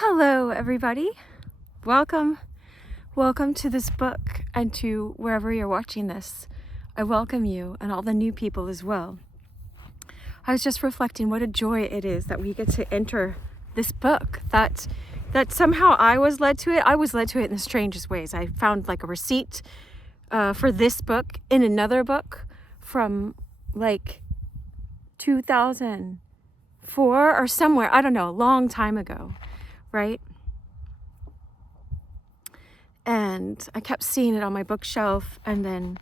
Hello, everybody. Welcome to this book and to wherever you're watching this. I welcome you and all the new people as well. I was just reflecting what a joy it is that we get to enter this book, that somehow I was led to it. I was led to it in the strangest ways. I found like a receipt for this book in another book from like 2004 or somewhere, I don't know, a long time ago, right? And I kept seeing it on my bookshelf, and then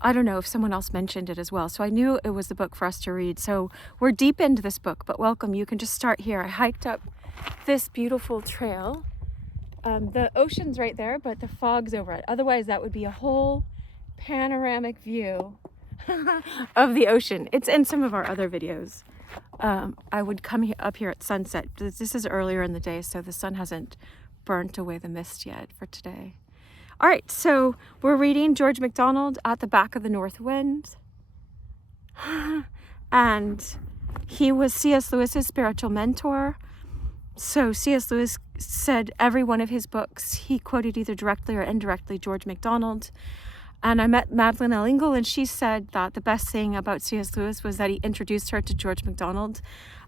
I don't know if someone else mentioned it as well. So I knew it was the book for us to read. So we're deep into this book, but welcome. You can just start here. I hiked up this beautiful trail. The ocean's right there, but the fog's over it. Otherwise, that would be a whole panoramic view of the ocean. It's in some of our other videos. I would come up here at sunset. This is earlier in the day, so the sun hasn't burnt away the mist yet for today. All right, so we're reading George MacDonald, At the Back of the North Wind. And he was C.S. Lewis's spiritual mentor. So C.S. Lewis said every one of his books, he quoted either directly or indirectly George MacDonald. And I met Madeleine L. Ingle, and she said that the best thing about C.S. Lewis was that he introduced her to George MacDonald.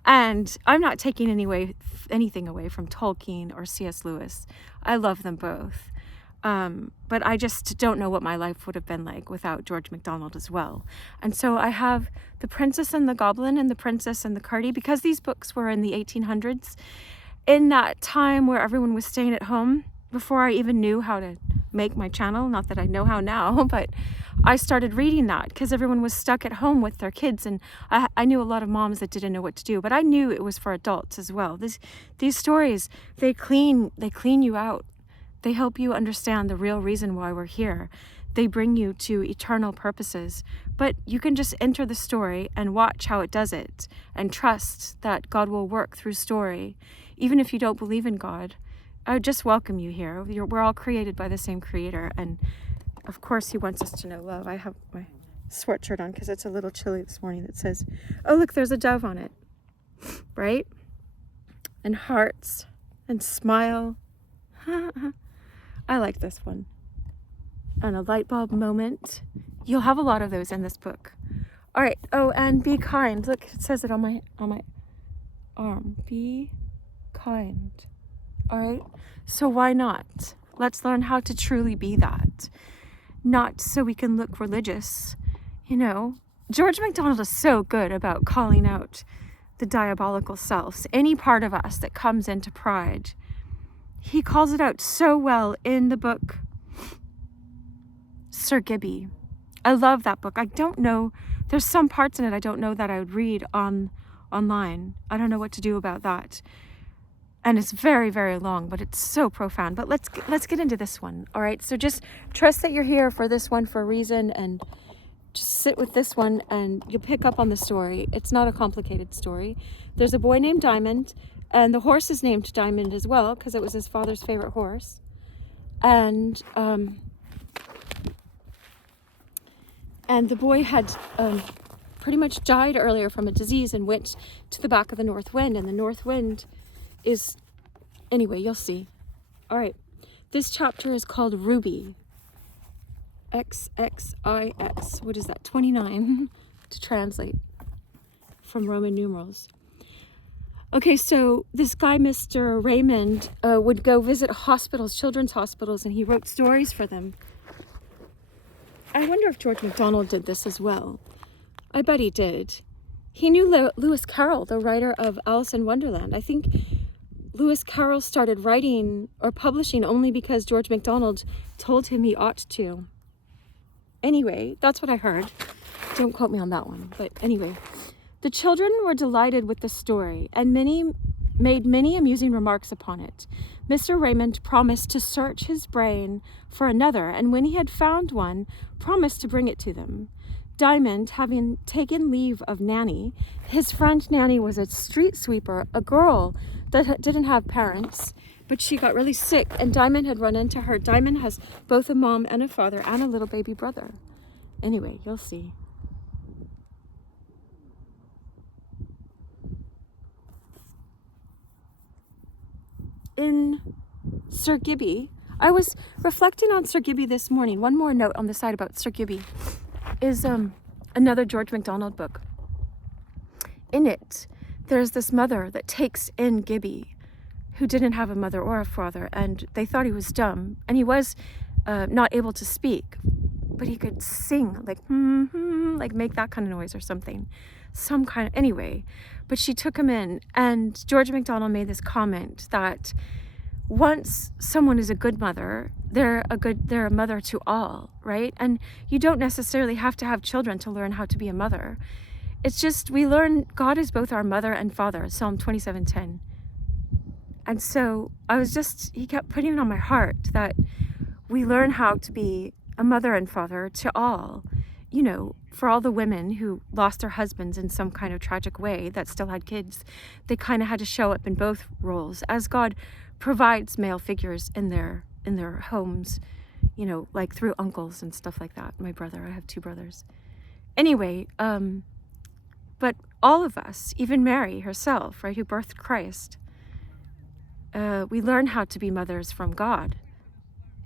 And I'm not taking anything away from Tolkien or C.S. Lewis. I love them both. But I just don't know what my life would have been like without George MacDonald as well. And so I have The Princess and the Goblin and The Princess and the Carty, because these books were in the 1800s, in that time where everyone was staying at home, before I even knew how to make my channel. Not that I know how now, but I started reading that because everyone was stuck at home with their kids, and I knew a lot of moms that didn't know what to do, but I knew it was for adults as well. These stories, they clean you out. They help you understand the real reason why we're here. They bring you to eternal purposes, but you can just enter the story and watch how it does it and trust that God will work through story, even if you don't believe in God. I would just welcome you here. We're all created by the same creator, and of course he wants us to know love. I have my sweatshirt on because it's a little chilly this morning that says, oh look, there's a dove on it, right? And hearts and smile. I like this one. And a light bulb moment. You'll have a lot of those in this book. All right. Oh, and be kind. Look, it says it on my arm. Be kind. All right. So why not? Let's learn how to truly be that. Not so we can look religious. You know, George MacDonald is so good about calling out the diabolical selves, any part of us that comes into pride. He calls it out so well in the book Sir Gibby. I love that book. I don't know, there's some parts in it I don't know that I would read online. I don't know what to do about that. And it's very, very long, but it's so profound. But let's get into this one. All right. So just trust that you're here for this one for a reason, and just sit with this one and you'll pick up on the story. It's not a complicated story. There's a boy named Diamond, and the horse is named Diamond as well because it was his father's favorite horse. And the boy had pretty much died earlier from a disease and went to the back of the North Wind, and the North Wind is, anyway, you'll see. All right, this chapter is called Ruby. XXIX, what is that, 29 to translate from Roman numerals. Okay, so this guy, Mr. Raymond, would go visit hospitals, children's hospitals, and he wrote stories for them. I wonder if George MacDonald did this as well. I bet he did. He knew Lewis Carroll, the writer of Alice in Wonderland. I think Lewis Carroll started writing or publishing only because George MacDonald told him he ought to. Anyway, that's what I heard. Don't quote me on that one. But anyway, the children were delighted with the story and made many amusing remarks upon it. Mr. Raymond promised to search his brain for another, and when he had found one, promised to bring it to them. Diamond, having taken leave of Nanny, his friend Nanny was a street sweeper, a girl that didn't have parents, but she got really sick, and Diamond had run into her. Diamond has both a mom and a father and a little baby brother. Anyway, you'll see. in Sir Gibby. I was reflecting on Sir Gibby this morning. One more note on the side about Sir Gibby is another George MacDonald book. In it, there's this mother that takes in Gibby, who didn't have a mother or a father, and they thought he was dumb, and he was not able to speak, but he could sing, like, like make that kind of noise or something. Some kind of, anyway. But she took him in, and George MacDonald made this comment that once someone is a good mother, they're a mother to all, right? And you don't necessarily have to have children to learn how to be a mother. It's just, we learn God is both our mother and father, Psalm 27:10. And so he kept putting it on my heart that we learn how to be a mother and father to all, you know, for all the women who lost their husbands in some kind of tragic way that still had kids. They kind of had to show up in both roles as God provides male figures in their homes, you know, like through uncles and stuff like that. My brother, I have 2 brothers. Anyway, but all of us, even Mary herself, right, who birthed Christ, we learn how to be mothers from God,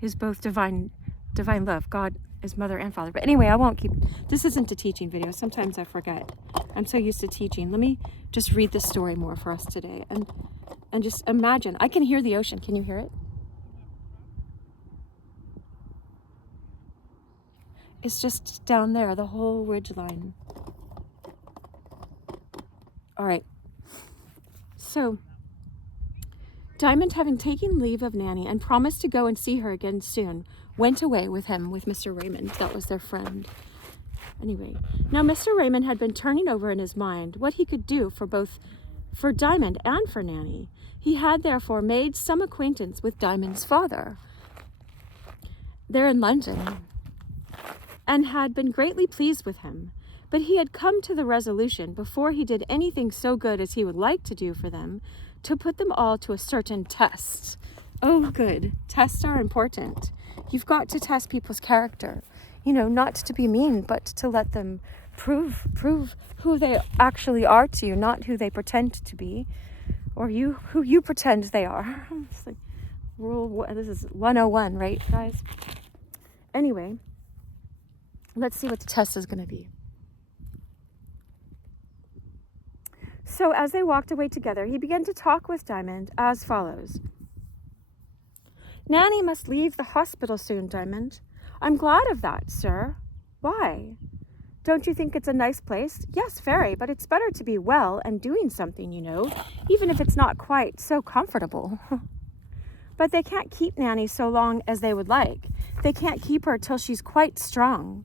who's both divine love. God is mother and father. But anyway, I won't keep, this isn't a teaching video. Sometimes I forget. I'm so used to teaching. Let me just read this story more for us today. And just imagine, I can hear the ocean. Can you hear it? It's just down there, the whole ridge line. All right. So, Diamond, having taken leave of Nanny and promised to go and see her again soon, went away with him with Mr. Raymond. That was their friend. Anyway, now Mr. Raymond had been turning over in his mind what he could do for Diamond and for Nanny. He had therefore made some acquaintance with Diamond's father there in London, and had been greatly pleased with him. But he had come to the resolution, before he did anything so good as he would like to do for them, to put them all to a certain test. Oh, good. Tests are important. You've got to test people's character. You know, not to be mean, but to let them prove who they actually are to you, not who they pretend to be, or who you pretend they are. It's like this is 101, right, guys? Anyway, let's see what the test is going to be. So as they walked away together, he began to talk with Diamond as follows. Nanny must leave the hospital soon, Diamond. I'm glad of that, sir. Why? Don't you think it's a nice place? Yes, very, but it's better to be well and doing something, you know, even if it's not quite so comfortable. But they can't keep Nanny so long as they would like. They can't keep her till she's quite strong.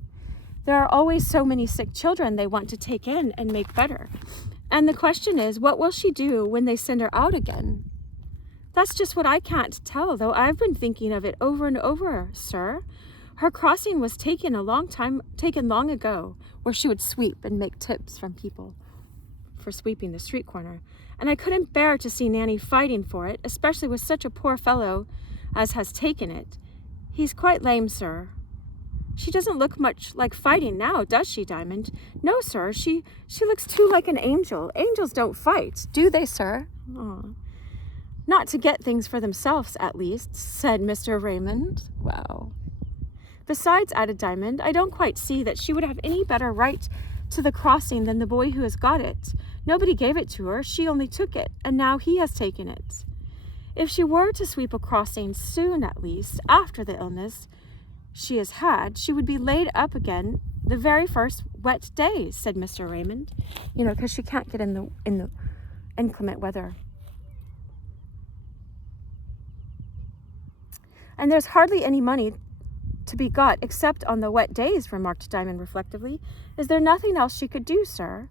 There are always so many sick children they want to take in and make better. And the question is, what will she do when they send her out again? That's just what I can't tell, though I've been thinking of it over and over, sir. Her crossing was taken long ago, where she would sweep and make tips from people for sweeping the street corner. And I couldn't bear to see Nanny fighting for it, especially with such a poor fellow as has taken it. He's quite lame, sir. She doesn't look much like fighting now, does she, Diamond? No, sir, she looks too like an angel. Angels don't fight, do they, sir? Aww. Not to get things for themselves, at least, said Mr. Raymond. Wow. Besides, added Diamond, I don't quite see that she would have any better right to the crossing than the boy who has got it. Nobody gave it to her, she only took it, and now he has taken it. If she were to sweep a crossing soon, at least, after the illness she has had, she would be laid up again the very first wet day, said Mr. Raymond. You know, because she can't get in the inclement weather. And there's hardly any money to be got except on the wet days, remarked Diamond reflectively. Is there nothing else she could do, sir?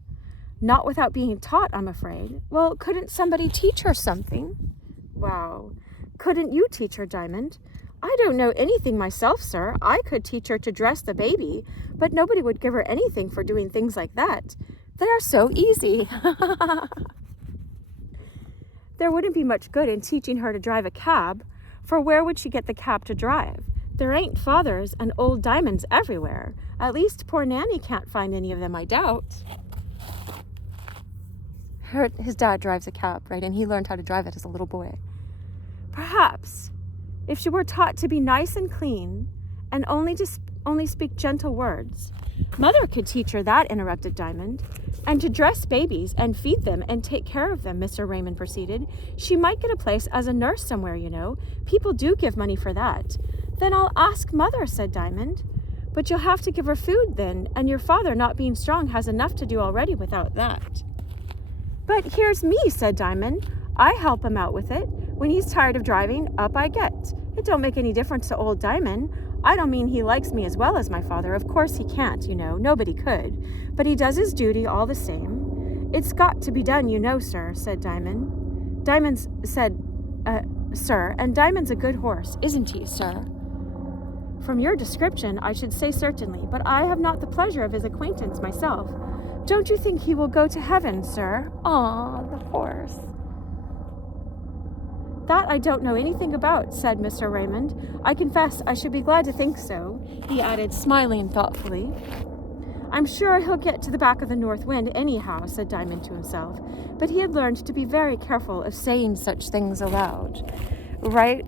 Not without being taught, I'm afraid. Well, couldn't somebody teach her something? Wow. Couldn't you teach her, Diamond? I don't know anything myself, sir. I could teach her to dress the baby, but nobody would give her anything for doing things like that. They are so easy. There wouldn't be much good in teaching her to drive a cab, for where would she get the cab to drive? There ain't fathers and old Diamonds everywhere. At least poor Nanny can't find any of them, I doubt. His dad drives a cab, right? And he learned how to drive it as a little boy. Perhaps, if she were taught to be nice and clean, and only speak gentle words. Mother could teach her that, interrupted Diamond. And to dress babies and feed them and take care of them, Mr. Raymond proceeded. She might get a place as a nurse somewhere, you know. People do give money for that. Then I'll ask Mother, said Diamond. But you'll have to give her food then, and your father, not being strong, has enough to do already without that. But here's me, said Diamond. I help him out with it. When he's tired of driving, up I get. It don't make any difference to old Diamond. I don't mean he likes me as well as my father. Of course he can't, you know. Nobody could. But he does his duty all the same. It's got to be done, you know, sir, said Diamond. Diamond said, sir, and Diamond's a good horse, isn't he, sir? From your description, I should say certainly, but I have not the pleasure of his acquaintance myself. Don't you think he will go to heaven, sir? Ah, the horse. That I don't know anything about, said Mr. Raymond. I confess I should be glad to think so, he added, smiling thoughtfully. I'm sure he'll get to the back of the north wind anyhow, said Diamond to himself, but he had learned to be very careful of saying such things aloud. Right?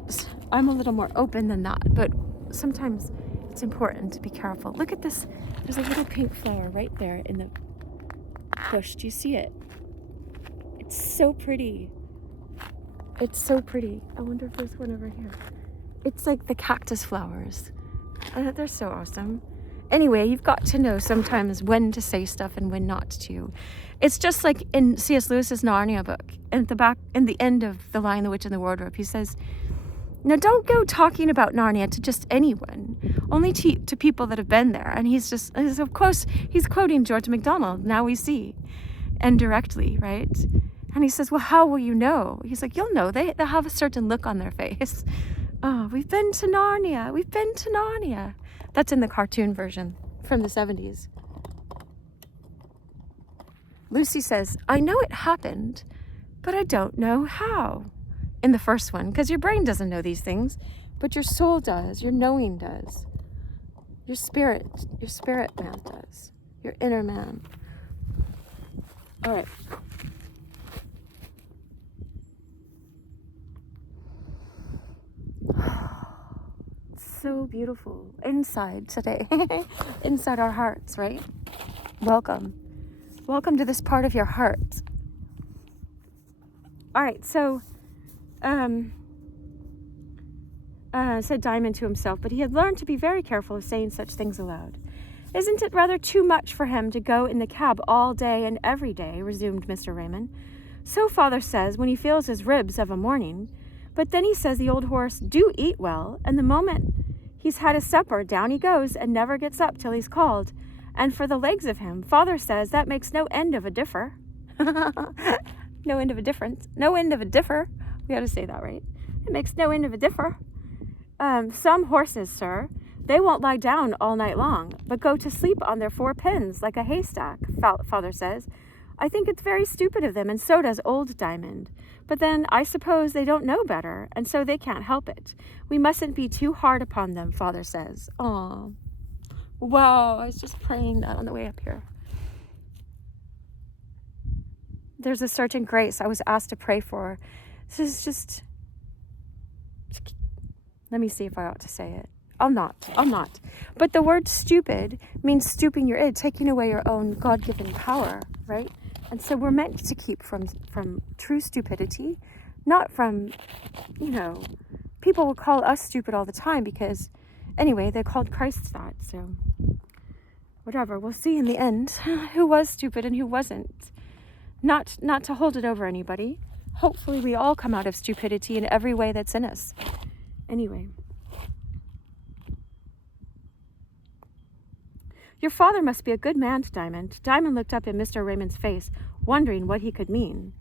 I'm a little more open than that, but sometimes it's important to be careful. Look at this. There's a little pink flower right there in the bush. Do you see it? It's so pretty. It's so pretty. I wonder if there's one over here. It's like the cactus flowers. They're so awesome. Anyway, you've got to know sometimes when to say stuff and when not to. It's just like in C.S. Lewis's Narnia book. In the end of The Lion, the Witch, and the Wardrobe, he says, now don't go talking about Narnia to just anyone, only to people that have been there. And of course, he's quoting George MacDonald, now we see, indirectly, right? And he says, well, how will you know? He's like, you'll know. They have a certain look on their face. Oh, we've been to Narnia. We've been to Narnia. That's in the cartoon version from the 70s. Lucy says, I know it happened, but I don't know how. In the first one, because your brain doesn't know these things, but your soul does, your knowing does. Your spirit man does. Your inner man. All right. So beautiful inside today. Inside our hearts, right? Welcome to this part of your heart. All right, so said Diamond to himself, but he had learned to be very careful of saying such things aloud. Isn't it rather too much for him to go in the cab all day and every day, resumed Mr. Raymond. So father says when he feels his ribs of a morning, but then he says the old horse do eat well, and the moment he's had his supper, down he goes and never gets up till he's called. And for the legs of him, father says that makes no end of a differ. No end of a difference. No end of a differ. We ought to say that, right? It makes no end of a differ. Some horses, sir, they won't lie down all night long, but go to sleep on their four pins like a haystack, father says. I think it's very stupid of them, and so does old Diamond. But then I suppose they don't know better, and so they can't help it. We mustn't be too hard upon them, father says. Aw. Wow, I was just praying that on the way up here. There's a certain grace I was asked to pray for. This is just... Let me see if I ought to say it. I'll not. But the word stupid means stooping your id, taking away your own God-given power, right? And so we're meant to keep from true stupidity, not from, people will call us stupid all the time because, anyway, they called Christ that, so whatever. We'll see in the end who was stupid and who wasn't. Not to hold it over anybody. Hopefully we all come out of stupidity in every way that's in us. Anyway. Your father must be a good man, Diamond. Diamond looked up in Mr. Raymond's face, wondering what he could mean.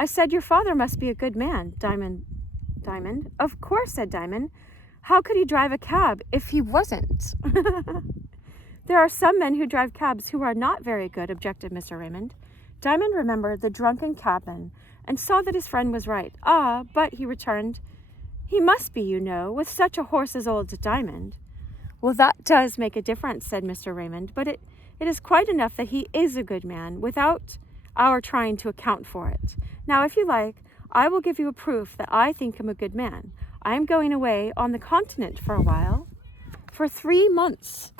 I said your father must be a good man, Diamond. Of course, said Diamond. How could he drive a cab if he wasn't? There are some men who drive cabs who are not very good, objected Mr. Raymond. Diamond remembered the drunken cabman and saw that his friend was right. Ah, but, he returned, he must be, with such a horse as old Diamond. Well, that does make a difference, said Mr. Raymond, but it is quite enough that he is a good man without our trying to account for it. Now, if you like, I will give you a proof that I think him a good man. I am going away on the continent for a while, for 3 months,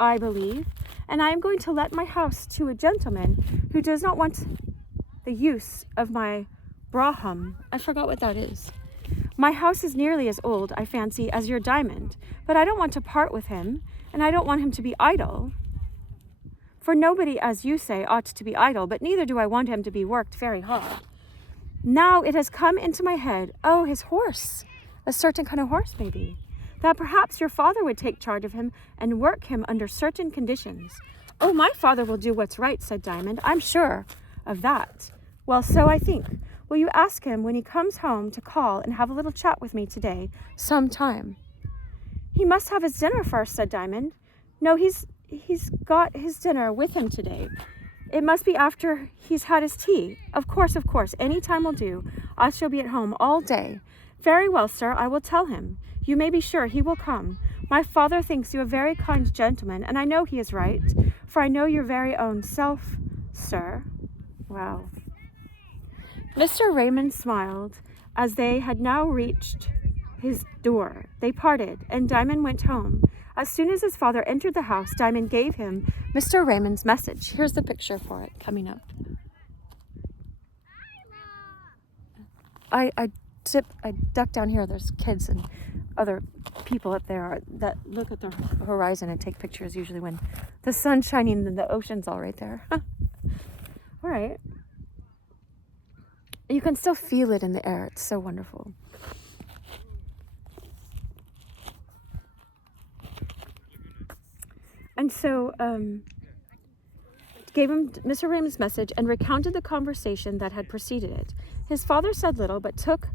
I believe, and I am going to let my house to a gentleman who does not want the use of my braham. I forgot what that is. My house is nearly as old, I fancy, as your diamond, but I don't want to part with him, and I don't want him to be idle. For nobody, as you say, ought to be idle, but neither do I want him to be worked very hard. Now it has come into my head, oh, his horse, a certain kind of horse maybe, that perhaps your father would take charge of him and work him under certain conditions. Oh, my father will do what's right, said Diamond. I'm sure of that. Well, so I think. Will you ask him when he comes home to call and have a little chat with me today, sometime? He must have his dinner first, said Diamond. No, he's got his dinner with him today. It must be after he's had his tea. Of course, any time will do. I shall be at home all day. Very well, sir, I will tell him. You may be sure he will come. My father thinks you a very kind gentleman, and I know he is right, for I know your very own self, sir. Wow. Mr. Raymond smiled as they had now reached his door. They parted, and Diamond went home. As soon as his father entered the house, Diamond gave him Mr. Raymond's message. Here's the picture for it coming up. I duck down here. There's kids and other people up there that look at the horizon and take pictures usually when the sun's shining and the ocean's all right there. All right. You can still feel it in the air. It's so wonderful. And so gave him Mr. Raymond's message and recounted the conversation that had preceded it. His father said little, but took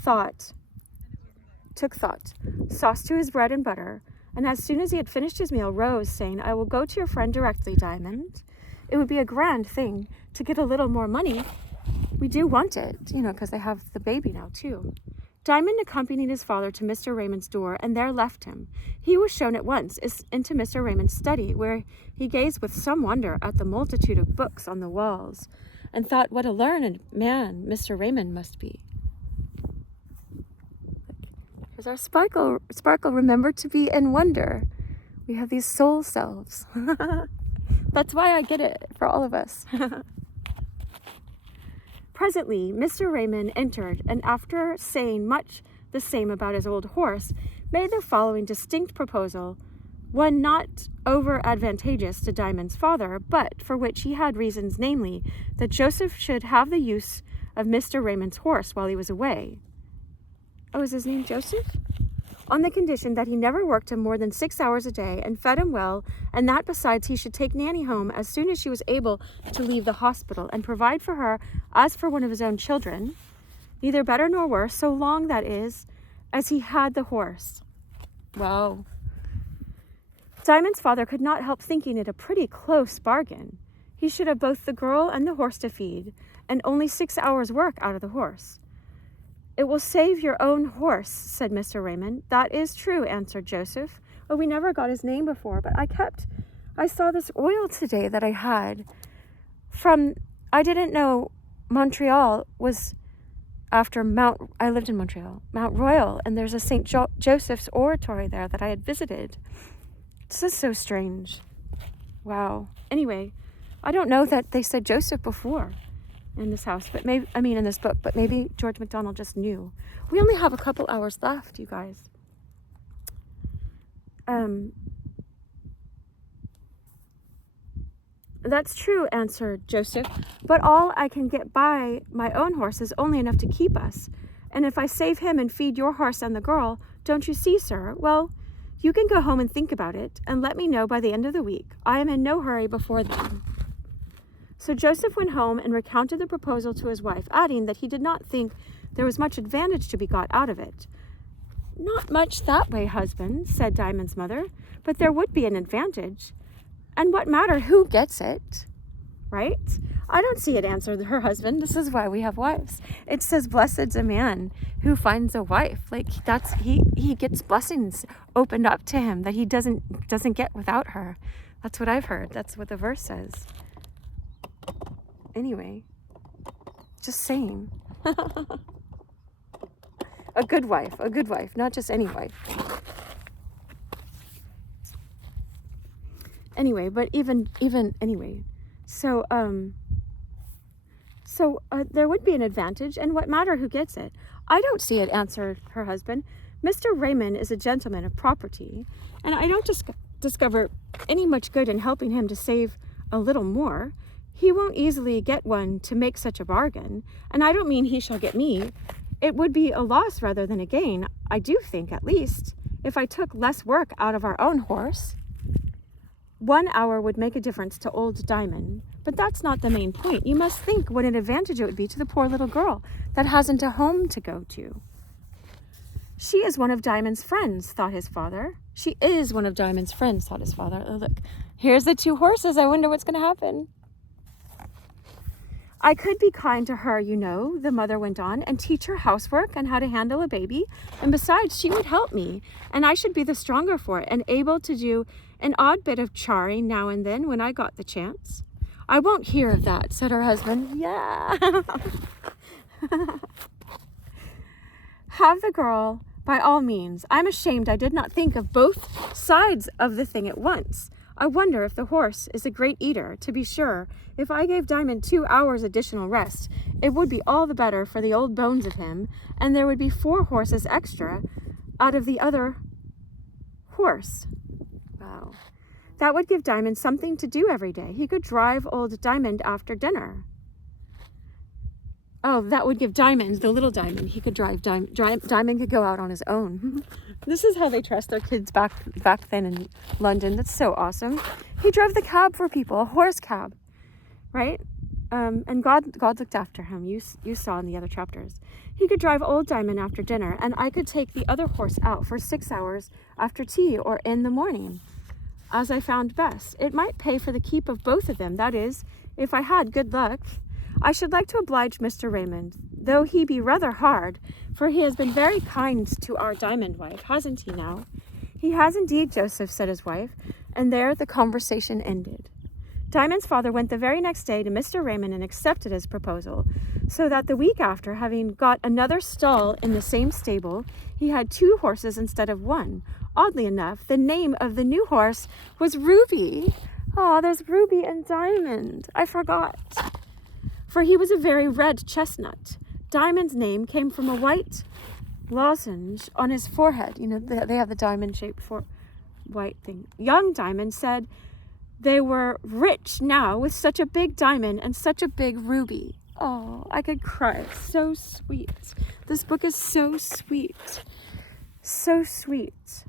thought, sauce to his bread and butter, and as soon as he had finished his meal, rose, saying, I will go to your friend directly, Diamond. It would be a grand thing to get a little more money. We do want it, because they have the baby now, too. Diamond accompanied his father to Mr. Raymond's door and there left him. He was shown at once into Mr. Raymond's study, where he gazed with some wonder at the multitude of books on the walls and thought what a learned man Mr. Raymond must be. Here's our sparkle. Remember to be in wonder. We have these soul selves. That's why I get it for all of us. Presently, Mr. Raymond entered, and after saying much the same about his old horse, made the following distinct proposal, one not over advantageous to Diamond's father, but for which he had reasons, namely, that Joseph should have the use of Mr. Raymond's horse while he was away. Oh, is his name Joseph? On the condition that he never worked him more than 6 hours a day and fed him well, and that besides he should take Nanny home as soon as she was able to leave the hospital and provide for her as for one of his own children, neither better nor worse, so long, that is, as he had the horse. Wow. Diamond's father could not help thinking it a pretty close bargain. He should have both the girl and the horse to feed, and only 6 hours' work out of the horse. It will save your own horse, said Mr. Raymond. That is true, answered Joseph. Oh, we never got his name before, but I saw this oil today that I had from, I didn't know Montreal was after I lived in Montreal, Mount Royal, and there's a St. Joseph's oratory there that I had visited. This is so strange. Wow. Anyway, I don't know that they said Joseph before in this house, but in this book, but maybe George MacDonald just knew. We only have a couple hours left, you guys. That's true, answered Joseph, but all I can get by my own horse is only enough to keep us. And if I save him and feed your horse and the girl, don't you see, sir? Well, you can go home and think about it, and let me know by the end of the week. I am in no hurry before then. So Joseph went home and recounted the proposal to his wife, adding that he did not think there was much advantage to be got out of it. Not much that way, husband, said Diamond's mother, but there would be an advantage. And what matter who gets it, right? I don't see it, answered her husband. This is why we have wives. It says, blessed's a man who finds a wife. Like he gets blessings opened up to him that he doesn't get without her. That's what I've heard. That's what the verse says. Anyway, just saying. A good wife, not just any wife. Anyway, but even anyway, so there would be an advantage, and what matter who gets it? I don't see it, answered her husband. Mr. Raymond is a gentleman of property, and I don't discover any much good in helping him to save a little more. He won't easily get one to make such a bargain, and I don't mean he shall get me. It would be a loss rather than a gain, I do think, at least, if I took less work out of our own horse. 1 hour would make a difference to old Diamond, but that's not the main point. You must think what an advantage it would be to the poor little girl that hasn't a home to go to. She is one of Diamond's friends, thought his father. She is one of Diamond's friends, thought his father. Oh, look, here's the 2 horses. I wonder what's going to happen. I could be kind to her, you know, the mother went on, and teach her housework and how to handle a baby. And besides, she would help me, and I should be the stronger for it and able to do an odd bit of charring now and then when I got the chance. I won't hear of that, said her husband. Yeah. Have the girl, by all means. I'm ashamed I did not think of both sides of the thing at once. I wonder if the horse is a great eater. To be sure, if I gave Diamond 2 hours additional rest, it would be all the better for the old bones of him, and there would be 4 horses extra out of the other horse. Wow. That would give Diamond something to do every day. He could drive old Diamond after dinner. Oh, that would give Diamond, the little Diamond, he could drive. Diamond could go out on his own. This is how they dressed their kids back then in London. That's so awesome. He drove the cab for people, a horse cab, right? And God looked after him. You saw in the other chapters. He could drive old Diamond after dinner, and I could take the other horse out for 6 hours after tea or in the morning, as I found best. It might pay for the keep of both of them, that is, if I had good luck. I should like to oblige Mr. Raymond, though he be rather hard, for he has been very kind to our Diamond wife, hasn't he now? He has indeed, Joseph, said his wife, and there the conversation ended. Diamond's father went the very next day to Mr. Raymond and accepted his proposal, so that the week after, having got another stall in the same stable, he had 2 horses instead of 1. Oddly enough, the name of the new horse was Ruby. Oh, there's Ruby and Diamond. I forgot. For he was a very red chestnut. Diamond's name came from a white lozenge on his forehead. You know, they have the diamond-shaped white thing. Young Diamond said they were rich now with such a big diamond and such a big ruby. Oh, I could cry. It's so sweet. This book is so sweet. So sweet.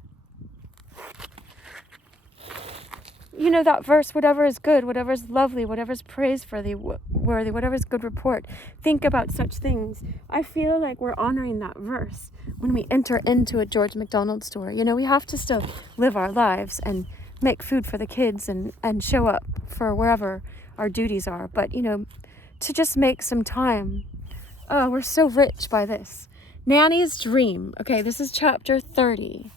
You know that verse, whatever is good, whatever is lovely, whatever is praiseworthy, whatever is good report. Think about such things. I feel like we're honoring that verse when we enter into a George MacDonald store. You know, we have to still live our lives and make food for the kids and show up for wherever our duties are. But, you know, to just make some time. Oh, we're so rich by this. Nanny's dream. Okay, this is chapter 30.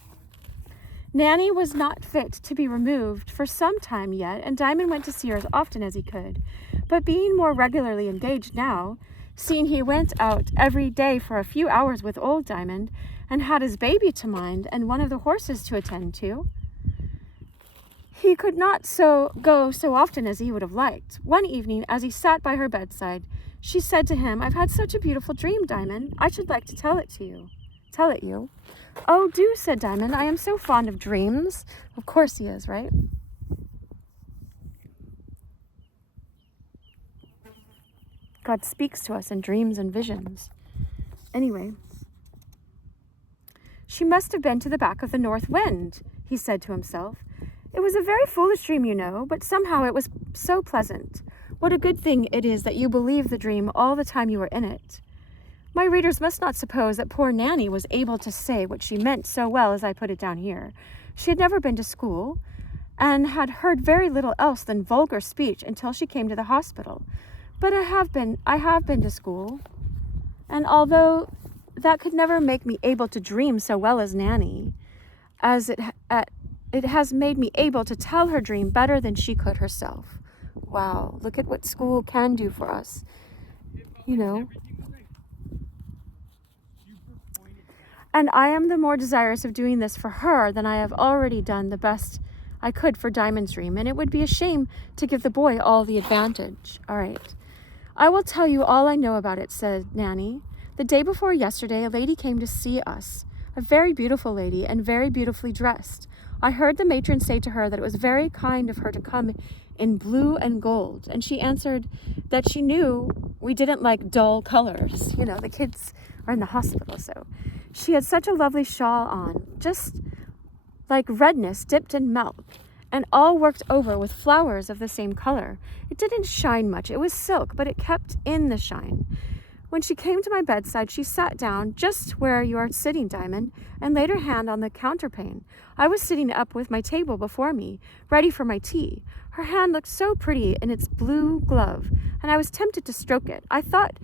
Nanny was not fit to be removed for some time yet, and Diamond went to see her as often as he could. But being more regularly engaged now, seeing he went out every day for a few hours with old Diamond, and had his baby to mind and one of the horses to attend to, he could not go so often as he would have liked. One evening, as he sat by her bedside, she said to him, "I've had such a beautiful dream, Diamond. I should like to tell it you." "Oh, do," said Diamond. "I am so fond of dreams." Of course he is, right? God speaks to us in dreams and visions. Anyway, "She must have been to the back of the north wind," he said to himself. "It was a very foolish dream, you know, but somehow it was so pleasant. What a good thing it is that you believe the dream all the time you were in it. My readers must not suppose that poor Nanny was able to say what she meant so well as I put it down here. She had never been to school, and had heard very little else than vulgar speech until she came to the hospital. But I have been to school, and although that could never make me able to dream so well as Nanny, as it has made me able to tell her dream better than she could herself." Wow, look at what school can do for us, you know. And I am the more desirous of doing this for her than I have already done the best I could for Diamond's dream, and it would be a shame to give the boy all the advantage. All right. I will tell you all I know about it, said Nanny. The day before yesterday, a lady came to see us, a very beautiful lady and very beautifully dressed. I heard the matron say to her that it was very kind of her to come in blue and gold, and she answered that she knew we didn't like dull colors. You know, the kids are in the hospital, so. She had such a lovely shawl on, just like redness dipped in milk, and all worked over with flowers of the same color. It didn't shine much. It was silk, but it kept in the shine. When she came to my bedside, she sat down just where you are sitting, Diamond, and laid her hand on the counterpane. I was sitting up with my table before me, ready for my tea. Her hand looked so pretty in its blue glove, and I was tempted to stroke it. I thought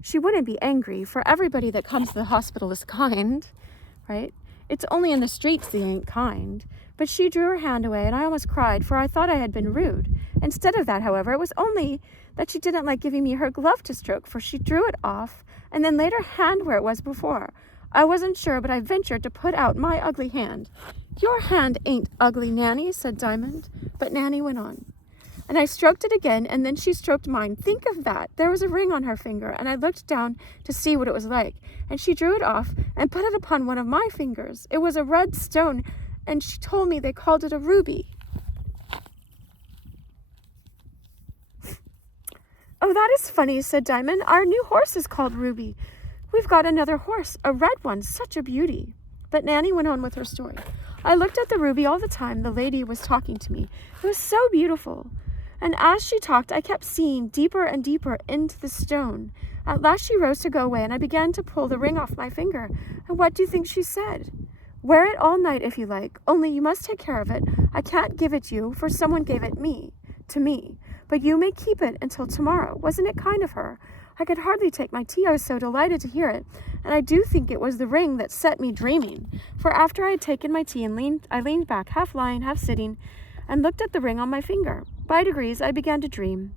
she wouldn't be angry, for everybody that comes to the hospital is kind, right? It's only in the streets they ain't kind. But she drew her hand away, and I almost cried, for I thought I had been rude. Instead of that, however, it was only that she didn't like giving me her glove to stroke, for she drew it off and then laid her hand where it was before. I wasn't sure, but I ventured to put out my ugly hand. Your hand ain't ugly, Nanny, said Diamond. But Nanny went on. And I stroked it again, and then she stroked mine. Think of that. There was a ring on her finger, and I looked down to see what it was like. And she drew it off and put it upon one of my fingers. It was a red stone, and she told me they called it a ruby. Oh, that is funny, said Diamond. Our new horse is called Ruby. We've got another horse, a red one, such a beauty. But Nanny went on with her story. I looked at the ruby all the time the lady was talking to me. It was so beautiful. And as she talked, I kept seeing deeper and deeper into the stone. At last she rose to go away, and I began to pull the ring off my finger. And what do you think she said? Wear it all night if you like, only you must take care of it. I can't give it you, for someone gave it to me. But you may keep it until tomorrow. Wasn't it kind of her? I could hardly take my tea. I was so delighted to hear it. And I do think it was the ring that set me dreaming. For after I had taken my tea and I leaned back, half lying, half sitting, and looked at the ring on my finger. By degrees, I began to dream.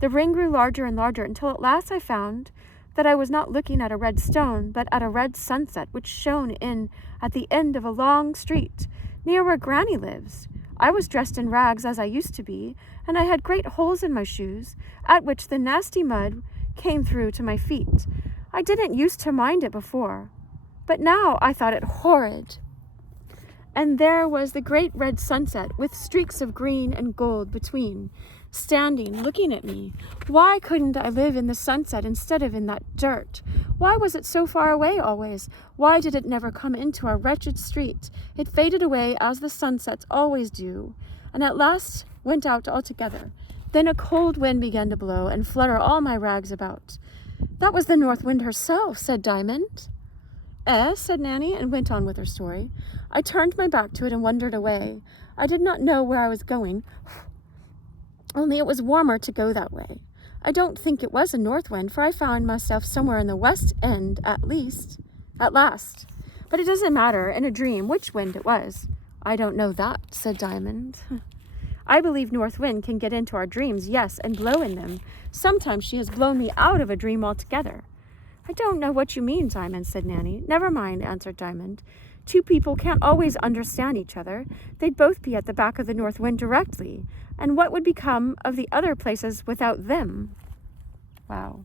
The ring grew larger and larger until at last I found that I was not looking at a red stone, but at a red sunset which shone in at the end of a long street, near where Granny lives. I was dressed in rags as I used to be, and I had great holes in my shoes, at which the nasty mud came through to my feet. I didn't used to mind it before, but now I thought it horrid. And there was the great red sunset with streaks of green and gold between, standing, looking at me. Why couldn't I live in the sunset instead of in that dirt? Why was it so far away always? Why did it never come into our wretched street? It faded away as the sunsets always do, and at last went out altogether. Then a cold wind began to blow and flutter all my rags about. That was the north wind herself, said Diamond. Said Nanny, and went on with her story. I turned my back to it and wandered away. I did not know where I was going, only it was warmer to go that way. I don't think it was a north wind, for I found myself somewhere in the west end at last. But it doesn't matter in a dream which wind it was. I don't know that, said Diamond. I believe North Wind can get into our dreams, yes, and blow in them. Sometimes she has blown me out of a dream altogether. I don't know what you mean, Diamond, said Nanny. Never mind, answered Diamond. Two people can't always understand each other. They'd both be at the back of the north wind directly. And what would become of the other places without them? Wow.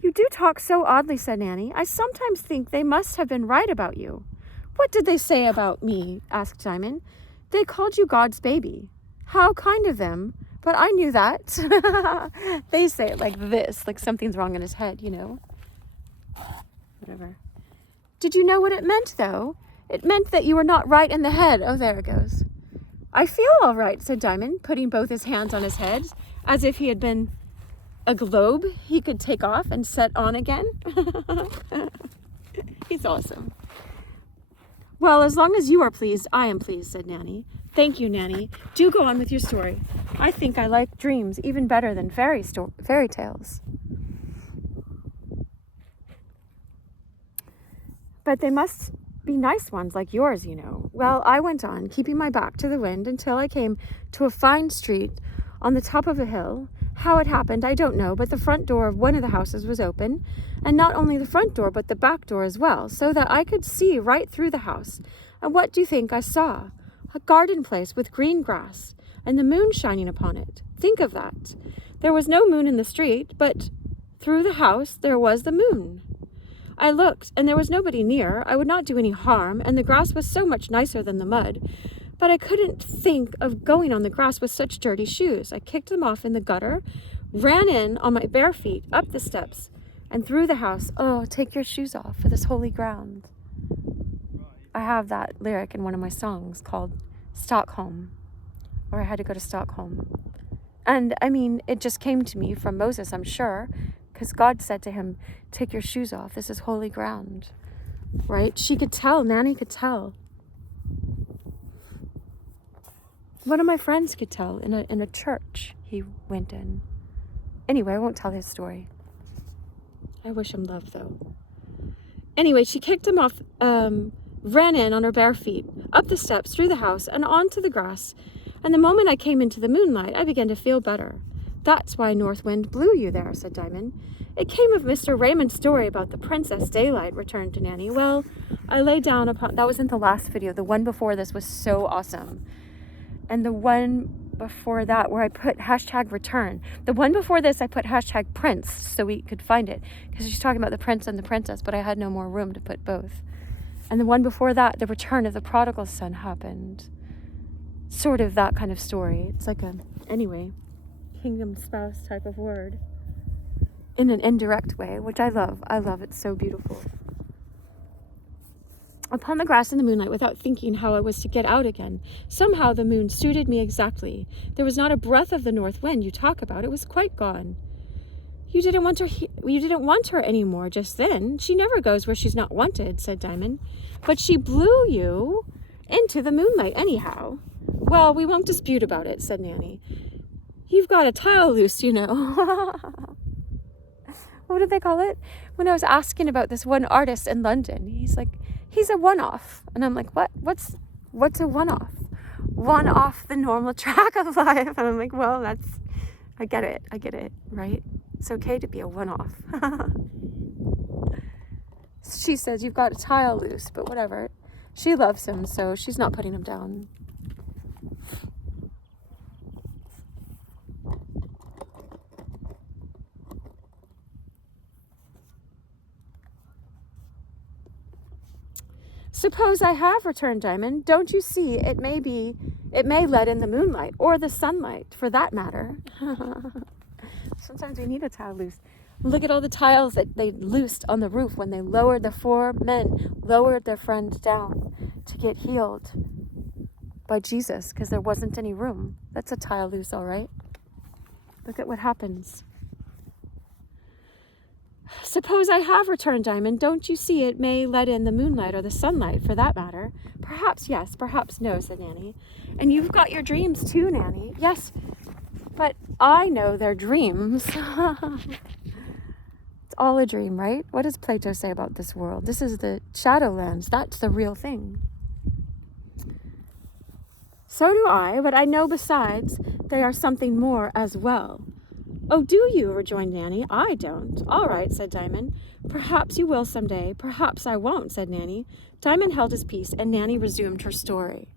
You do talk so oddly, said Nanny. I sometimes think they must have been right about you. What did they say about me? Asked Diamond. They called you God's baby. How kind of them. But I knew that. They say it like this, like something's wrong in his head, you know. Whatever. Did you know what it meant, though? It meant that you were not right in the head. Oh, there it goes. I feel all right, said Diamond, putting both his hands on his head, as if he had been a globe he could take off and set on again. He's awesome. Well, as long as you are pleased, I am pleased, said Nanny. Thank you, Nanny. Do go on with your story. I think I like dreams even better than fairy tales. But they must be nice ones like yours, you know. Well, I went on, keeping my back to the wind until I came to a fine street on the top of a hill. How it happened, I don't know, but the front door of one of the houses was open, and not only the front door, but the back door as well, so that I could see right through the house. And what do you think I saw? A garden place with green grass, and the moon shining upon it. Think of that. There was no moon in the street, but through the house there was the moon. I looked, and there was nobody near. I would not do any harm, and the grass was so much nicer than the mud. But I couldn't think of going on the grass with such dirty shoes. I kicked them off in the gutter, ran in on my bare feet, up the steps, and through the house. Oh, take your shoes off for this holy ground. I have that lyric in one of my songs called Stockholm, or I had to go to Stockholm. And I mean, it just came to me from Moses, I'm sure, because God said to him, take your shoes off. This is holy ground, right? She could tell, Nanny could tell. One of my friends could tell in a church he went in. Anyway, I won't tell his story. I wish him love, though. Anyway, she kicked him off, ran in on her bare feet, up the steps, through the house, and onto the grass. And the moment I came into the moonlight, I began to feel better. That's why North Wind blew you there, said Diamond. It came of Mr. Raymond's story about the Princess Daylight, returned to Nanny. Well, I lay down upon... That was in the last video. The one before this was so awesome. And the one before that where I put hashtag return. The one before this, I put hashtag prince so we could find it. Because she's talking about the prince and the princess, but I had no more room to put both. And the one before that, the return of the prodigal son happened. Sort of that kind of story. It's like a, anyway, kingdom spouse type of word. In an indirect way, which I love. I love it. So beautiful. Upon the grass in the moonlight, without thinking how I was to get out again. Somehow the moon suited me exactly. There was not a breath of the north wind you talk about. It was quite gone. You didn't want her anymore just then. She never goes where she's not wanted, said Diamond. But she blew you into the moonlight anyhow. Well, we won't dispute about it, said Nanny. You've got a tile loose, you know. What did they call it? When I was asking about this one artist in London, he's like, he's a one-off. And I'm like, what? What's a one-off? One off the normal track of life. And I'm like, well, I get it, right? It's okay to be a one-off. She says, you've got a tile loose, but whatever. She loves him, so she's not putting him down. Suppose I have, returned Diamond. Don't you see, it may let in the moonlight, or the sunlight, for that matter. Sometimes we need a tile loose. Look at all the tiles that they loosed on the roof when they lowered, the four men lowered their friend down to get healed by Jesus, because there wasn't any room. That's a tile loose, all right? Look at what happens. Suppose I have, returned Diamond. Don't you see it may let in the moonlight or the sunlight, for that matter? Perhaps yes, perhaps no, said Nanny. And you've got your dreams too, Nanny. Yes, but I know they're dreams. It's all a dream, right? What does Plato say about this world? This is the Shadowlands. That's the real thing. So do I, but I know besides they are something more as well. Oh, do you? Rejoined Nanny. I don't. All right, said Diamond. Perhaps you will someday. Perhaps I won't, said Nanny. Diamond held his peace, and Nanny resumed her story.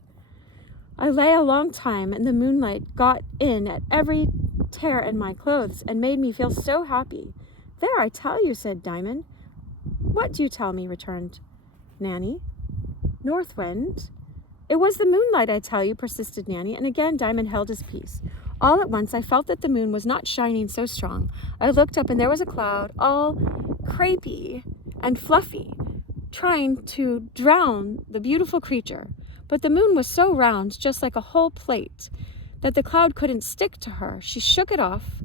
I lay a long time, and the moonlight got in at every tear in my clothes and made me feel so happy. There, I tell you, said Diamond. What do you tell me? Returned Nanny. North Wind. It was the moonlight, I tell you, persisted Nanny, and again Diamond held his peace. All at once I felt that the moon was not shining so strong. I looked up and there was a cloud, all crepey and fluffy, trying to drown the beautiful creature. But the moon was so round, just like a whole plate, that the cloud couldn't stick to her. She shook it off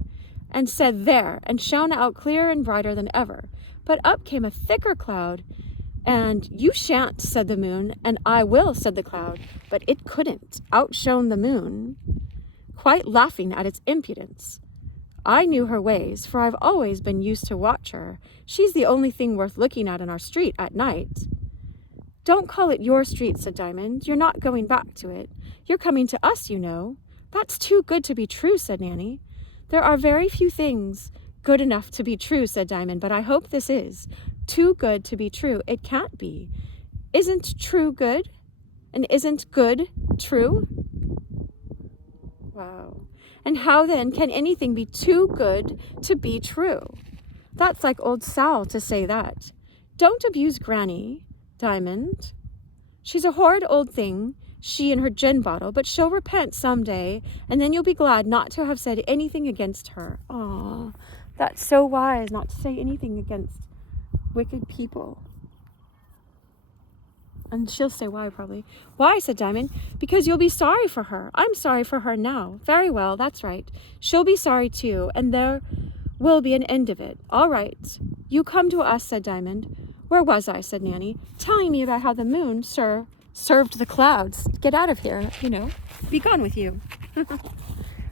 and said, there, and shone out clearer and brighter than ever. But up came a thicker cloud, and you shan't, said the moon, and I will, said the cloud. But it couldn't outshone the moon, quite laughing at its impudence. I knew her ways, for I've always been used to watch her. She's the only thing worth looking at in our street at night. Don't call it your street, said Diamond. You're not going back to it. You're coming to us, you know. That's too good to be true, said Nanny. There are very few things good enough to be true, said Diamond, but I hope this is. Too good to be true. It can't be. Isn't true good? And isn't good true? Wow. And how then can anything be too good to be true? That's like old Sal to say that. Don't abuse Granny, Diamond. She's a horrid old thing, she and her gin bottle, but she'll repent some day, and then you'll be glad not to have said anything against her. Aw, that's so wise, not to say anything against wicked people. And she'll say why, probably. Why, said Diamond? Because you'll be sorry for her. I'm sorry for her now. Very well, that's right. She'll be sorry too, and there will be an end of it. All right. You come to us, said Diamond. Where was I, said Nanny. Telling me about how the moon, sir, served the clouds. Get out of here, Be gone with you.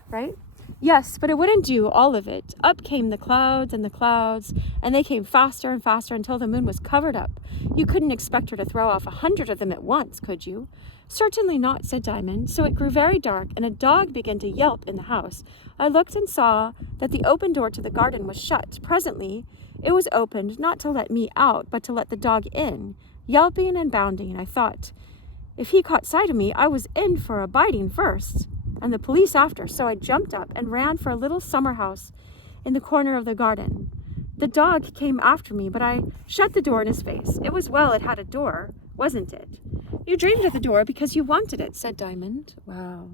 Right? Yes, but it wouldn't do, all of it. Up came the clouds, and they came faster and faster until the moon was covered up. You couldn't expect her to throw off 100 of them at once, could you? Certainly not, said Diamond. So it grew very dark, and a dog began to yelp in the house. I looked and saw that the open door to the garden was shut. Presently, it was opened, not to let me out, but to let the dog in, yelping and bounding, and I thought, if he caught sight of me, I was in for a biting first, and the police after, so I jumped up and ran for a little summer house in the corner of the garden. The dog came after me, but I shut the door in his face. It was well it had a door, wasn't it? You dreamed of the door because you wanted it, said Diamond. Wow.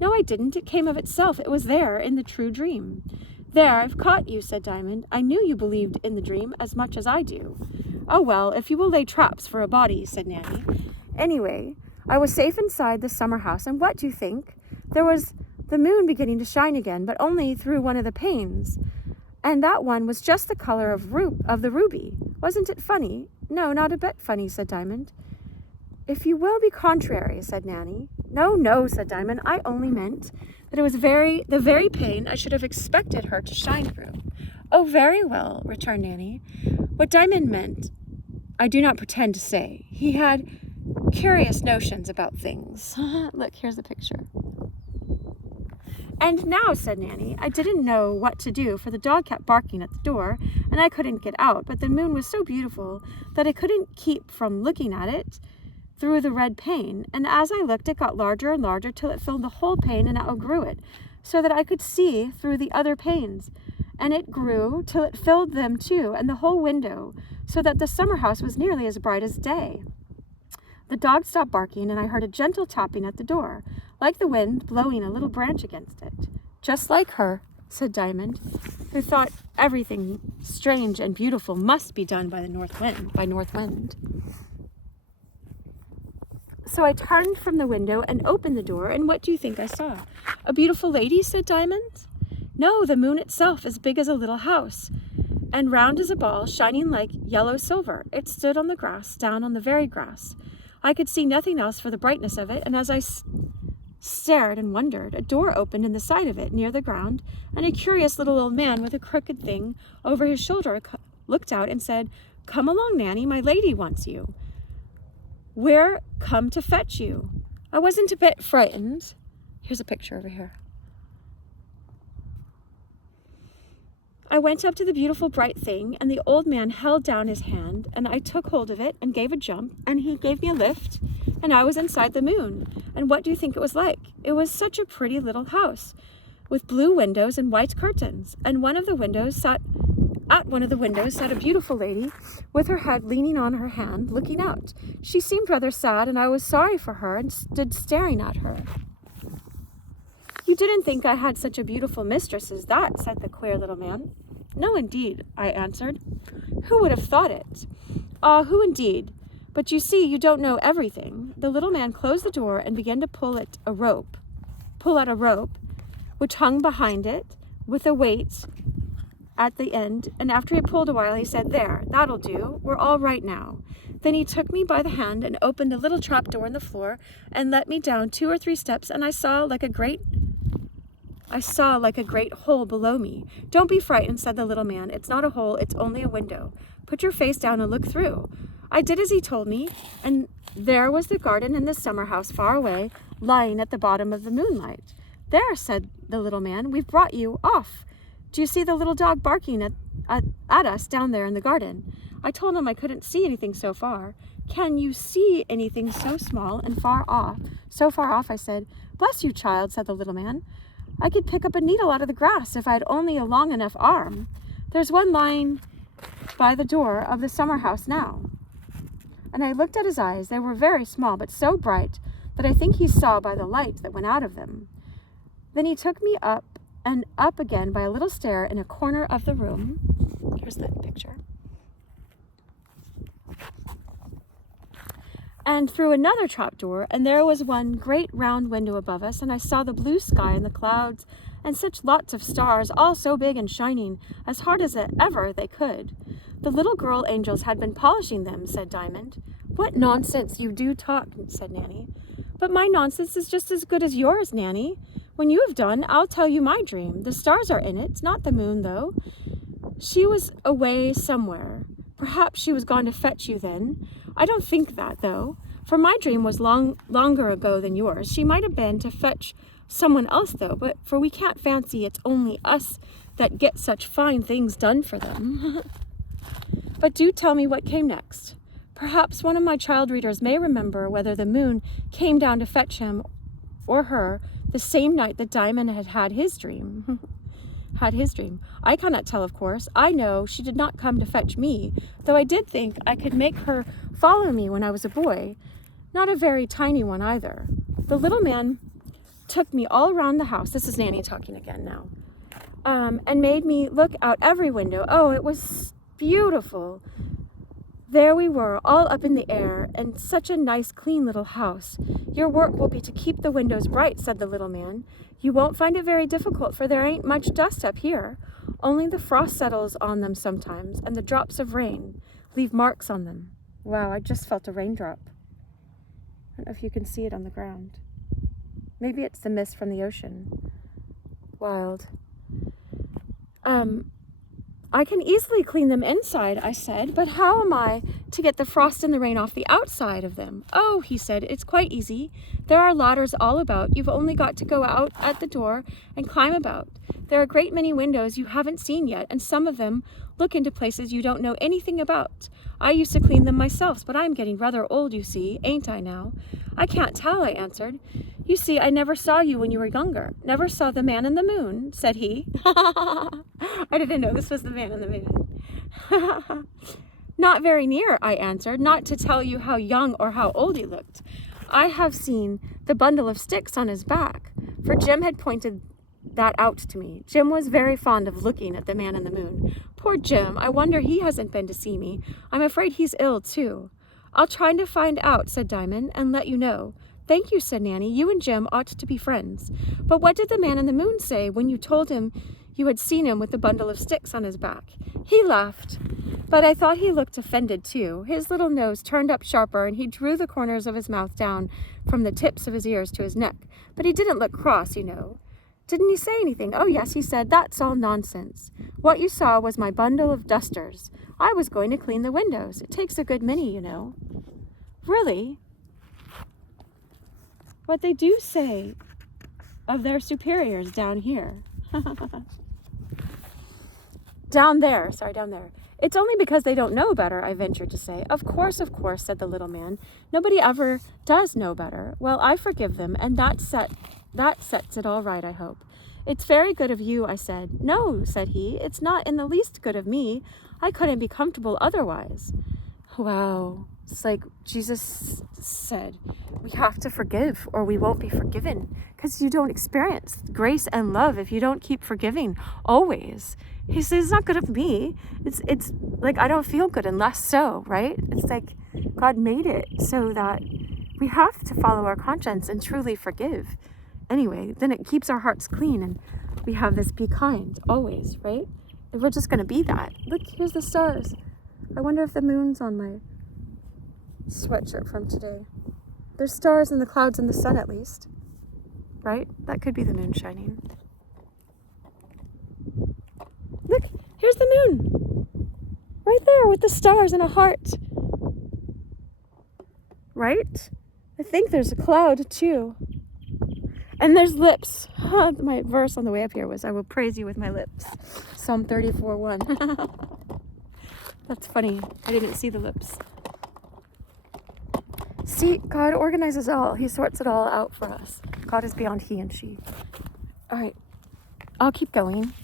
No, I didn't. It came of itself. It was there in the true dream. There, I've caught you, said Diamond. I knew you believed in the dream as much as I do. Oh, well, if you will lay traps for a body, said Nanny. Anyway, I was safe inside the summer house, and what do you think? There was the moon beginning to shine again, but only through one of the panes. And that one was just the color of the ruby. Wasn't it funny? No, not a bit funny, said Diamond. If you will be contrary, said Nanny. No, said Diamond. I only meant that it was the very pane I should have expected her to shine through. Oh, very well, returned Nanny. What Diamond meant, I do not pretend to say. He had curious notions about things. Look, here's the picture. And now, said Nanny, I didn't know what to do, for the dog kept barking at the door, and I couldn't get out, but the moon was so beautiful that I couldn't keep from looking at it through the red pane, and as I looked, it got larger and larger till it filled the whole pane and outgrew it, so that I could see through the other panes, and it grew till it filled them too, and the whole window, so that the summer house was nearly as bright as day. The dog stopped barking, and I heard a gentle tapping at the door, like the wind blowing a little branch against it. Just like her, said Diamond, who thought everything strange and beautiful must be done by the north wind. So I turned from the window and opened the door, and what do you think I saw? A beautiful lady, said Diamond. No, the moon itself, as big as a little house, and round as a ball, shining like yellow silver. It stood on the grass, down on the very grass. I could see nothing else for the brightness of it, and as I stared and wondered, a door opened in the side of it, near the ground, and a curious little old man with a crooked thing over his shoulder looked out and said, Come along, Nanny, my lady wants you. We're come to fetch you. I wasn't a bit frightened. Here's a picture over here. I went up to the beautiful bright thing, and the old man held down his hand, and I took hold of it and gave a jump, and he gave me a lift, and I was inside the moon. And what do you think it was like? It was such a pretty little house with blue windows and white curtains, and at one of the windows sat a beautiful lady with her head leaning on her hand, looking out. She seemed rather sad, and I was sorry for her and stood staring at her. You didn't think I had such a beautiful mistress as that, said the queer little man. No, indeed, I answered. Who would have thought it? Ah, who indeed? But you see, you don't know everything. The little man closed the door and began to pull out a rope, which hung behind it, with a weight at the end, and after he pulled a while, he said, There, that'll do. We're all right now. Then he took me by the hand and opened a little trap door in the floor and let me down 2 or 3 steps, and I saw like a great hole below me. Don't be frightened, said the little man. It's not a hole, it's only a window. Put your face down and look through. I did as he told me, and there was the garden and the summer house far away, lying at the bottom of the moonlight. "There," said the little man, "we've brought you off. Do you see the little dog barking at us down there in the garden?" I told him I couldn't see anything so far. "Can you see anything so small and far off? So far off," I said. "Bless you, child," said the little man. "I could pick up a needle out of the grass if I had only a long enough arm. There's one lying by the door of the summer house now." And I looked at his eyes. They were very small, but so bright that I think he saw by the light that went out of them. Then he took me up and up again by a little stair in a corner of the room. Here's the picture. And through another trapdoor, and there was one great round window above us, and I saw the blue sky and the clouds, and such lots of stars, all so big and shining, as hard as ever they could. "The little girl angels had been polishing them," said Diamond. "What nonsense you do talk," said Nanny. "But my nonsense is just as good as yours, Nanny. When you have done, I'll tell you my dream. The stars are in it, not the moon, though. She was away somewhere. Perhaps she was gone to fetch you then. I don't think that, though, for my dream was longer ago than yours. She might have been to fetch someone else, though, but for we can't fancy it's only us that get such fine things done for them." "But do tell me what came next. Perhaps one of my child readers may remember whether the moon came down to fetch him or her the same night that Diamond had his dream." "I cannot tell, of course. I know she did not come to fetch me, though I did think I could make her follow me when I was a boy, not a very tiny one either. The little man took me all around the house," this is Nanny talking again now, "and made me look out every window. Oh, it was beautiful. There we were, all up in the air, and such a nice, clean little house. 'Your work will be to keep the windows bright,' said the little man. 'You won't find it very difficult, for there ain't much dust up here. Only the frost settles on them sometimes, and the drops of rain leave marks on them.'" Wow, I just felt a raindrop. I don't know if you can see it on the ground. Maybe it's the mist from the ocean. Wild. "I can easily clean them inside," I said, "but how am I to get the frost and the rain off the outside of them?" "Oh," he said, "it's quite easy. There are ladders all about. You've only got to go out at the door and climb about. There are a great many windows you haven't seen yet, and some of them look into places you don't know anything about. I used to clean them myself, but I'm getting rather old, you see, ain't I now?" "I can't tell," I answered. "You see, I never saw you when you were younger. Never saw the man in the moon," said he. I didn't know this was the man in the moon. "Not very near," I answered, "not to tell you how young or how old he looked. I have seen the bundle of sticks on his back," for Jim had pointed that out to me. Jim was very fond of looking at the man in the moon. "Poor Jim, I wonder he hasn't been to see me. I'm afraid he's ill, too." "I'll try to find out," said Diamond, "and let you know." "Thank you," said Nanny. "You and Jim ought to be friends." "But what did the man in the moon say when you told him you had seen him with the bundle of sticks on his back?" "He laughed, but I thought he looked offended too. His little nose turned up sharper, and he drew the corners of his mouth down from the tips of his ears to his neck. But he didn't look cross, you know." "Didn't he say anything?" "Oh, yes, he said, 'That's all nonsense. What you saw was my bundle of dusters. I was going to clean the windows. It takes a good many, you know." "Really?" What they do say of their superiors down here. Down there. "It's only because they don't know better," I ventured to say. Of course," said the little man. "Nobody ever does know better. Well, I forgive them, and that sets it all right, I hope." "It's very good of you," I said. "No," said he, "it's not in the least good of me. I couldn't be comfortable otherwise." Wow. It's like Jesus said, we have to forgive or we won't be forgiven, because you don't experience grace and love if you don't keep forgiving always. He says, "It's not good of me. It's like I don't feel good unless so," right? It's like God made it so that we have to follow our conscience and truly forgive. Anyway, then it keeps our hearts clean, and we have this be kind always, right? And we're just going to be that. Look, here's the stars. I wonder if the moon's on my sweatshirt from today. There's stars in the clouds and the sun, at least, right? That could be the moon shining. Look, here's the moon right there with the stars and a heart, right? I think there's a cloud too. And there's lips. My verse on the way up here was, I will praise you with my lips. Psalm 34:1. That's funny. I didn't see the lips. See, God organizes all. He sorts it all out for us. God is beyond he and she. All right. I'll keep going.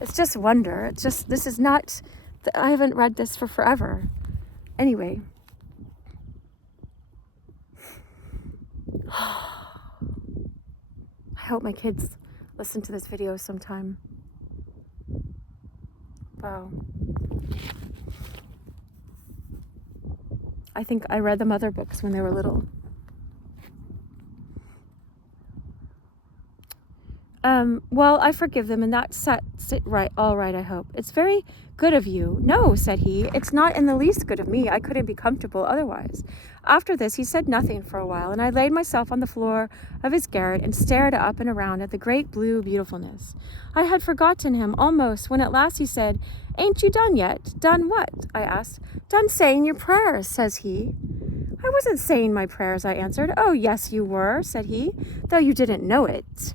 It's just wonder. It's just, this is not, I haven't read this for forever. Anyway. I hope my kids listen to this video sometime. Wow. I think I read them other books when they were little. Well, I forgive them, and that sets it right, all right, I hope. It's very good of you. No, said he, it's not in the least good of me. I couldn't be comfortable otherwise. After this, he said nothing for a while, and I laid myself on the floor of his garret and stared up and around at the great blue beautifulness. I had forgotten him almost, when at last he said, "Ain't you done yet?" "Done what?" I asked. "Done saying your prayers," says he. "I wasn't saying my prayers," I answered. "Oh, yes, you were," said he, "though you didn't know it.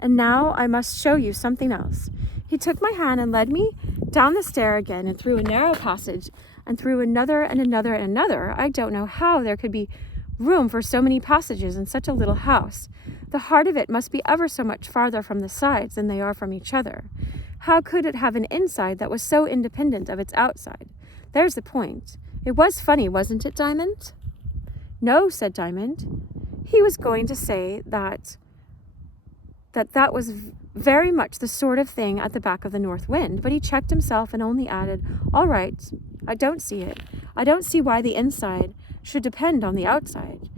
And now I must show you something else." He took my hand and led me down the stair again and through a narrow passage and through another and another and another. I don't know how there could be room for so many passages in such a little house. The heart of it must be ever so much farther from the sides than they are from each other. How could it have an inside that was so independent of its outside? There's the point. It was funny, wasn't it, Diamond? No, said Diamond. He was going to say that was very much the sort of thing at the back of the north wind, but he checked himself and only added, "All right, I don't see it. I don't see why the inside should depend on the outside.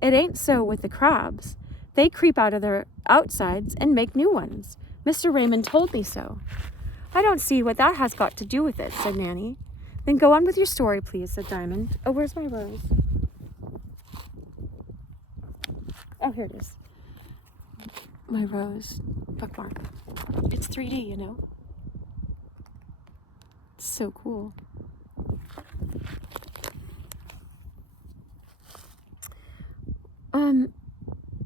It ain't so with the crabs. They creep out of their outsides and make new ones. Mr. Raymond told me so." "I don't see what that has got to do with it," said Nanny. "Then go on with your story, please," said Diamond. Oh, where's my rose? Oh, here it is. My rose bookmark. It's 3D, you know. It's so cool.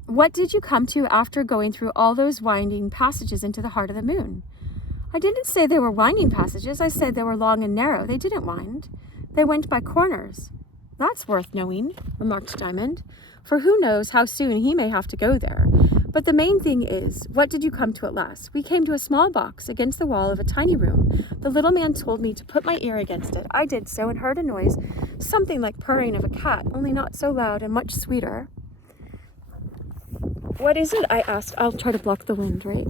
What did you come to after going through all those winding passages into the heart of the moon? I didn't say they were winding passages. I said they were long and narrow. They didn't wind. They went by corners. That's worth knowing, remarked Diamond, for who knows how soon he may have to go there. But the main thing is, what did you come to at last? We came to a small box against the wall of a tiny room. The little man told me to put my ear against it. I did so and heard a noise, something like purring of a cat, only not so loud and much sweeter. What is it? I asked. I'll try to block the wind, right?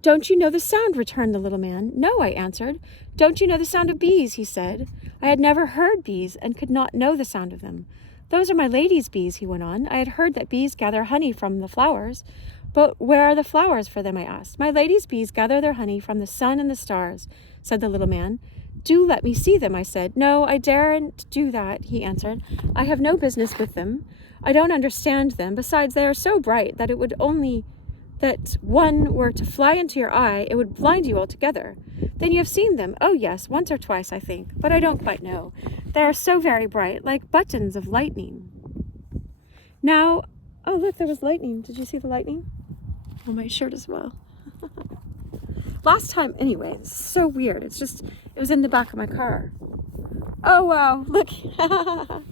Don't you know the sound? Returned the little man. No, I answered. Don't you know the sound of bees? He said. I had never heard bees and could not know the sound of them. Those are my lady's bees, he went on. I had heard that bees gather honey from the flowers. But where are the flowers for them? I asked. My lady's bees gather their honey from the sun and the stars, said the little man. Do let me see them, I said. No, I daren't do that, he answered. I have no business with them. I don't understand them. Besides, they are so bright that that one were to fly into your eye, it would blind you altogether. Then you have seen them? Oh, yes, once or twice, I think, but I don't quite know. They are so very bright, like buttons of lightning. Now, oh, look, there was lightning. Did you see the lightning? On my shirt as well. Last time, anyway, it's so weird. It was in the back of my car. Oh, wow, look. It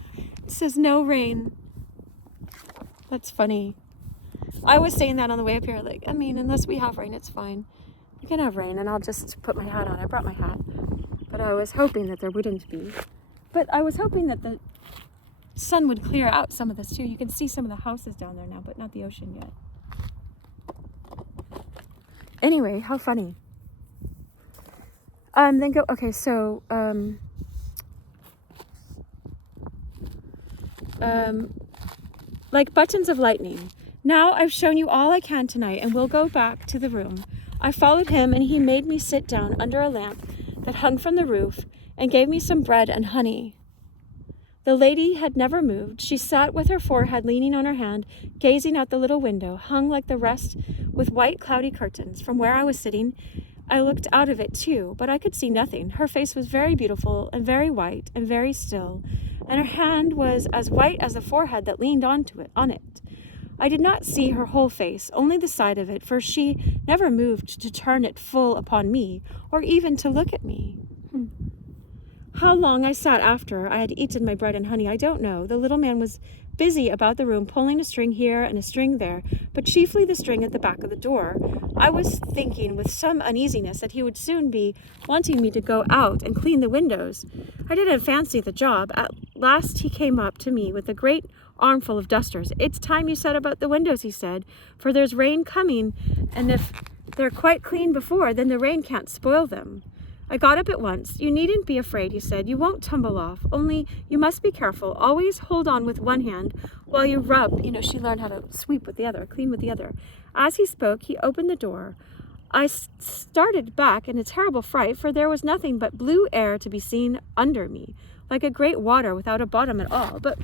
says no rain. That's funny. I was saying that on the way up here, like, I mean, unless we have rain, it's fine. You can have rain, and I'll just put my hat on. I brought my hat. But I was hoping that there wouldn't be. But I was hoping that the sun would clear out some of this, too. You can see some of the houses down there now, but not the ocean yet. Anyway, how funny. Then go, okay, so, like buttons of lightning. Now I've shown you all I can tonight, and we'll go back to the room. I followed him, and he made me sit down under a lamp that hung from the roof and gave me some bread and honey. The lady had never moved. She sat with her forehead leaning on her hand, gazing out the little window, hung like the rest with white cloudy curtains. From where I was sitting, I looked out of it too, but I could see nothing. Her face was very beautiful and very white and very still, and her hand was as white as the forehead that leaned on it. I did not see her whole face, only the side of it, for she never moved to turn it full upon me, or even to look at me. How long I sat after I had eaten my bread and honey, I don't know. The little man was busy about the room, pulling a string here and a string there, but chiefly the string at the back of the door. I was thinking with some uneasiness that he would soon be wanting me to go out and clean the windows. I didn't fancy the job. At last he came up to me with a great armful of dusters. "It's time you set about the windows," he said, "for there's rain coming, and if they're quite clean before, then the rain can't spoil them." I got up at once. "You needn't be afraid," he said. "You won't tumble off. Only you must be careful. Always hold on with one hand while you rub." She learned how to sweep with the other, clean with the other. As he spoke, he opened the door. I started back in a terrible fright, for there was nothing but blue air to be seen under me, like a great water without a bottom at all. But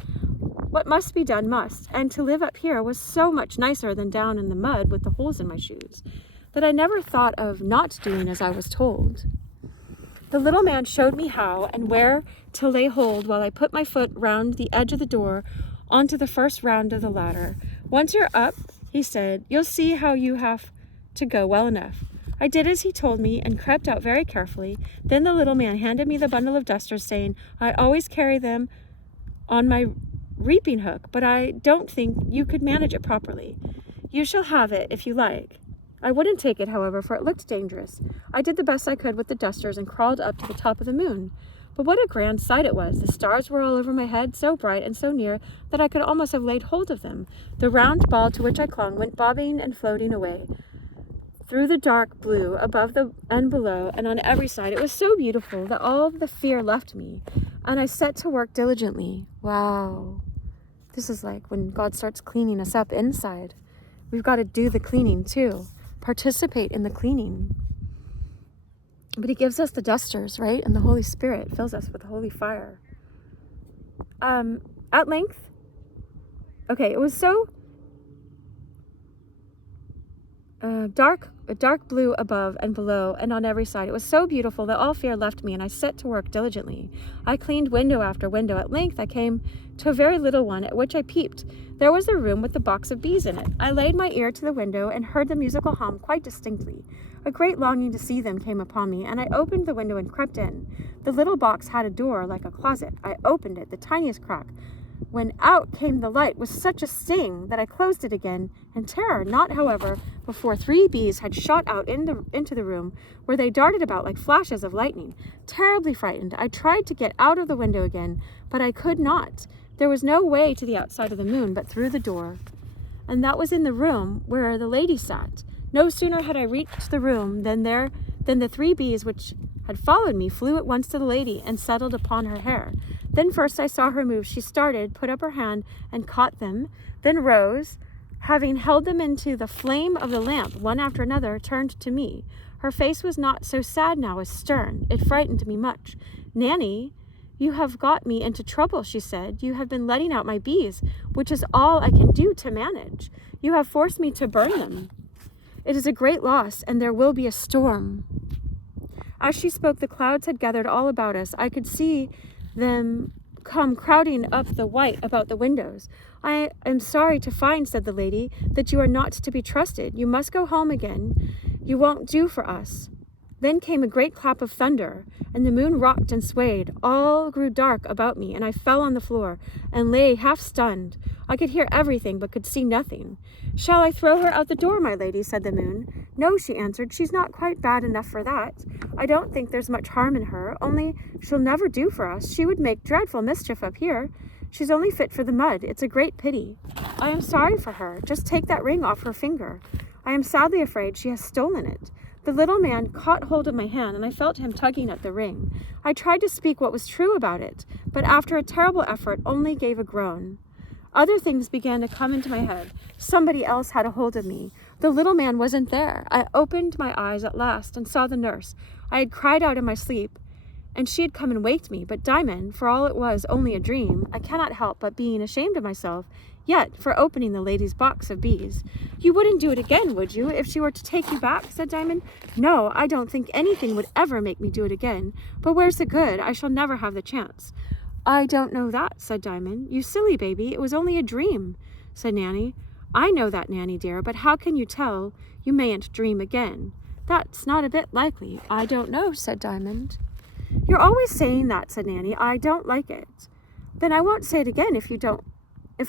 what must be done must, and to live up here was so much nicer than down in the mud with the holes in my shoes, that I never thought of not doing as I was told. The little man showed me how and where to lay hold while I put my foot round the edge of the door onto the first round of the ladder. "Once you're up," he said, "you'll see how you have to go well enough." I did as he told me and crept out very carefully. Then the little man handed me the bundle of dusters, saying, "I always carry them on my reaping hook, but I don't think you could manage it properly. You shall have it if you like." I wouldn't take it, however, for it looked dangerous. I did the best I could with the dusters and crawled up to the top of the moon. But what a grand sight it was! The stars were all over my head, so bright and so near that I could almost have laid hold of them. The round ball to which I clung went bobbing and floating away through the dark blue above and below and on every side. It was so beautiful that all the fear left me, and I set to work diligently. Wow. This is like when God starts cleaning us up inside. We've got to do the cleaning too. Participate in the cleaning. But he gives us the dusters, right? And the Holy Spirit fills us with holy fire. At length, it was so dark blue above and below and on every side. It was so beautiful that all fear left me, and I set to work diligently. I cleaned window after window. At length I came to a very little one, at which I peeped. There was a room with a box of bees in it. I laid my ear to the window and heard the musical hum quite distinctly. A great longing to see them came upon me, and I opened the window and crept in. The little box had a door like a closet. I opened it, the tiniest crack. When out came the light with such a sting that I closed it again in terror, not, however, before 3 bees had shot out into the room, where they darted about like flashes of lightning. Terribly frightened, I tried to get out of the window again, but I could not. There was no way to the outside of the moon but through the door, and that was in the room where the lady sat. No sooner had I reached the room than the 3 bees which had followed me flew at once to the lady and settled upon her hair. Then first I saw her move. She started, put up her hand, and caught them, then rose, having held them into the flame of the lamp, one after another, turned to me. Her face was not so sad now as stern. It frightened me much. "Nanny, you have got me into trouble," she said. "You have been letting out my bees, which is all I can do to manage. You have forced me to burn them. It is a great loss, and there will be a storm." As she spoke, the clouds had gathered all about us. I could see them come crowding up the white about the windows. "I am sorry to find," said the lady, "that you are not to be trusted. You must go home again. You won't do for us." Then came a great clap of thunder, and the moon rocked and swayed. All grew dark about me, and I fell on the floor and lay half stunned. I could hear everything, but could see nothing. "Shall I throw her out the door, my lady?" said the moon. "No," she answered. "She's not quite bad enough for that. I don't think there's much harm in her, only she'll never do for us. She would make dreadful mischief up here. She's only fit for the mud. It's a great pity. I am sorry for her. Just take that ring off her finger. I am sadly afraid she has stolen it." The little man caught hold of my hand, and I felt him tugging at the ring. I tried to speak what was true about it, but after a terrible effort only gave a groan. Other things began to come into my head. Somebody else had a hold of me. The little man wasn't there. I opened my eyes at last and saw the nurse. I had cried out in my sleep, and she had come and waked me. But Diamond, for all it was only a dream, I cannot help but being ashamed of myself yet for opening the lady's box of bees. You wouldn't do it again, would you, if she were to take you back? Said Diamond. No, I don't think anything would ever make me do it again. But where's the good? I shall never have the chance. I don't know that, said Diamond. You silly baby, it was only a dream, said Nanny. I know that, Nanny dear, but how can you tell you mayn't dream again? That's not a bit likely. I don't know, said Diamond. You're always saying that, said Nanny. I don't like it. Then I won't say it again if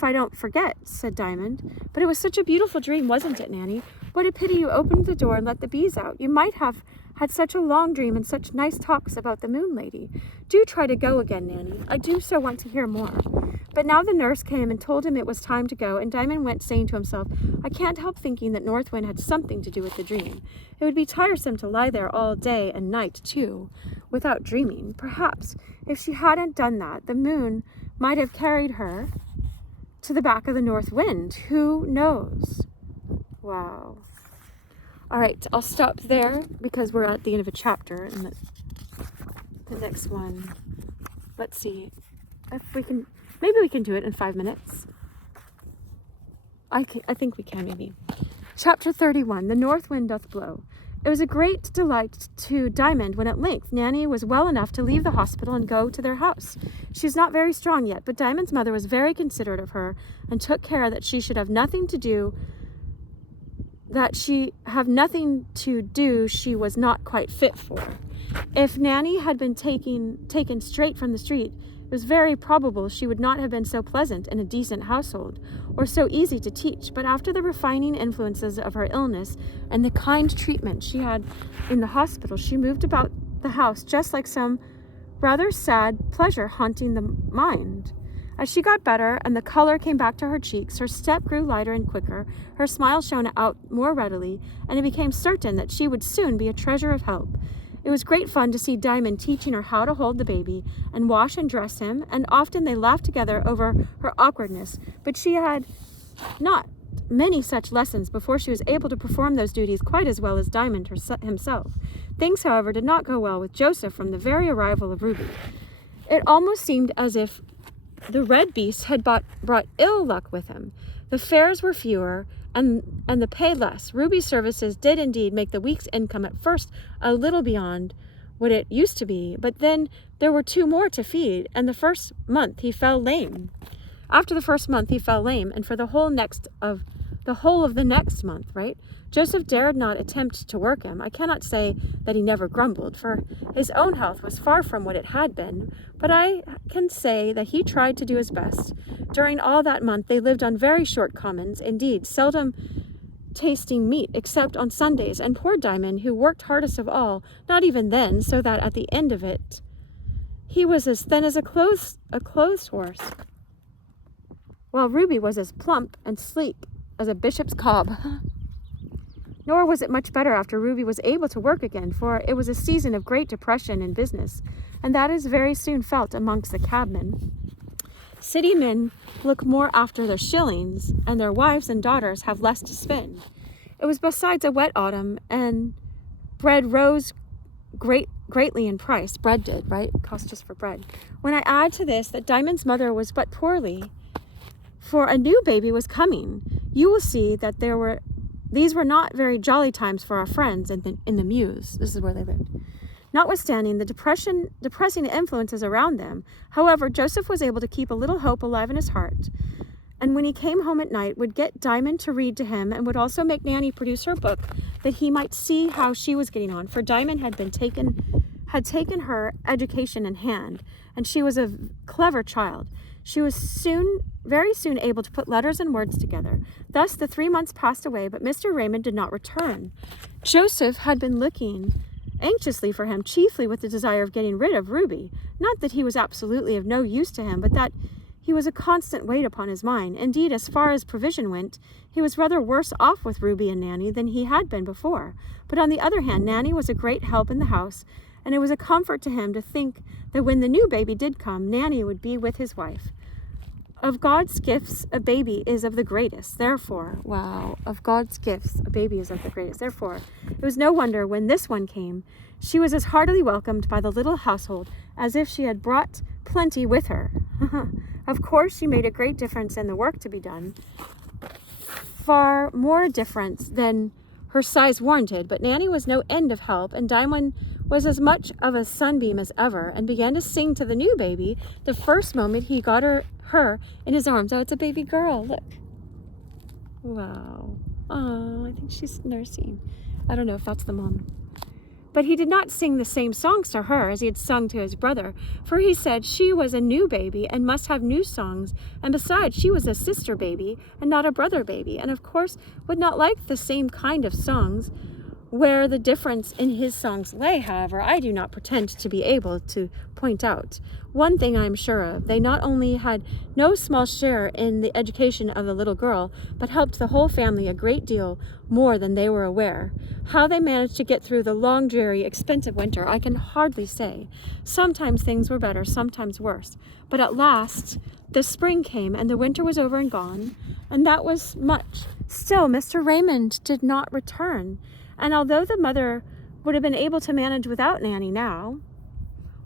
I don't forget, said Diamond. But it was such a beautiful dream, wasn't it, Nanny? What a pity you opened the door and let the bees out. You might have had such a long dream and such nice talks about the moon lady. Do try to go again, Nanny. I do so want to hear more. But now the nurse came and told him it was time to go, and Diamond went saying to himself, I can't help thinking that North Wind had something to do with the dream. It would be tiresome to lie there all day and night, too, without dreaming. Perhaps, if she hadn't done that, the moon might have carried her to the back of the North Wind. Who knows? Wow. All right, I'll stop there because we're at the end of a chapter, and the next one, let's see if we can, maybe we can do it in 5 minutes. I think we can, maybe. Chapter 31, The North Wind Doth Blow. It was a great delight to Diamond when at length Nanny was well enough to leave the hospital and go to their house. She was not very strong yet, but Diamond's mother was very considerate of her and took care that she should have nothing to do she was not quite fit for. If Nanny had been taken straight from the street, it was very probable she would not have been so pleasant in a decent household, or so easy to teach. But after the refining influences of her illness and the kind treatment she had in the hospital, she moved about the house just like some rather sad pleasure haunting the mind. As she got better and the color came back to her cheeks, her step grew lighter and quicker, her smile shone out more readily, and it became certain that she would soon be a treasure of help. It was great fun to see Diamond teaching her how to hold the baby and wash and dress him, and often they laughed together over her awkwardness, but she had not many such lessons before she was able to perform those duties quite as well as Diamond himself. Things, however, did not go well with Joseph from the very arrival of Ruby. It almost seemed as if the red beast had brought ill luck with him. The fares were fewer and the pay less. Ruby's services did indeed make the week's income at first a little beyond what it used to be, but then there were 2 more to feed, and the first month he fell lame. After the first month he fell lame, and for the whole of the next month, right? Joseph dared not attempt to work him. I cannot say that he never grumbled, for his own health was far from what it had been, but I can say that he tried to do his best. During all that month they lived on very short commons, indeed, seldom tasting meat except on Sundays, and poor Diamond, who worked hardest of all, not even then, so that at the end of it he was as thin as a clothes horse, while Ruby was as plump and sleek as a bishop's cob. Nor was it much better after Ruby was able to work again, for it was a season of great depression in business, and that is very soon felt amongst the cabmen. City men look more after their shillings, and their wives and daughters have less to spend. It was besides a wet autumn, and bread rose greatly in price. Bread did, right? It cost just for bread. When I add to this that Diamond's mother was but poorly, for a new baby was coming, you will see that these were not very jolly times for our friends in the Mews. This is where they lived. Notwithstanding the depressing influences around them, however, Joseph was able to keep a little hope alive in his heart, and when he came home at night, would get Diamond to read to him, and would also make Nanny produce her book, that he might see how she was getting on, for Diamond had taken her education in hand, and she was a clever child. She was very soon able to put letters and words together. Thus the 3 months passed away, but Mr. Raymond did not return. Joseph had been looking anxiously for him, chiefly with the desire of getting rid of Ruby. Not that he was absolutely of no use to him, but that he was a constant weight upon his mind. Indeed, as far as provision went, he was rather worse off with Ruby and Nanny than he had been before. But on the other hand, Nanny was a great help in the house, and it was a comfort to him to think that when the new baby did come, Nanny would be with his wife. Of God's gifts, a baby is of the greatest. Therefore, wow, of God's gifts, a baby is of the greatest. Therefore, it was no wonder when this one came, she was as heartily welcomed by the little household as if she had brought plenty with her. Of course, she made a great difference in the work to be done, far more difference than her size warranted, but Nanny was no end of help, and Diamond was as much of a sunbeam as ever, and began to sing to the new baby the first moment he got her in his arms. Oh, it's a baby girl, look. Wow. Oh, I think she's nursing. I don't know if that's the mom. But he did not sing the same songs to her as he had sung to his brother, for he said she was a new baby and must have new songs, and besides, she was a sister baby and not a brother baby, and of course would not like the same kind of songs. Where the difference in his songs lay, however, I do not pretend to be able to point out. One thing I am sure of, they not only had no small share in the education of the little girl, but helped the whole family a great deal more than they were aware. How they managed to get through the long, dreary, expensive winter, I can hardly say. Sometimes things were better, sometimes worse. But at last, the spring came, and the winter was over and gone, and that was much. Still, Mr. Raymond did not return. And although the mother would have been able to manage without Nanny now,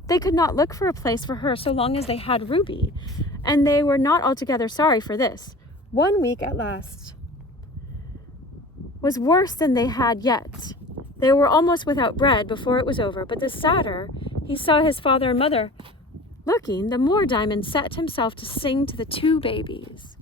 they could not look for a place for her so long as they had Ruby, and they were not altogether sorry for this. 1 week at last was worse than they had yet. They were almost without bread before it was over, but the sadder he saw his father and mother looking, the more Diamond set himself to sing to the two babies.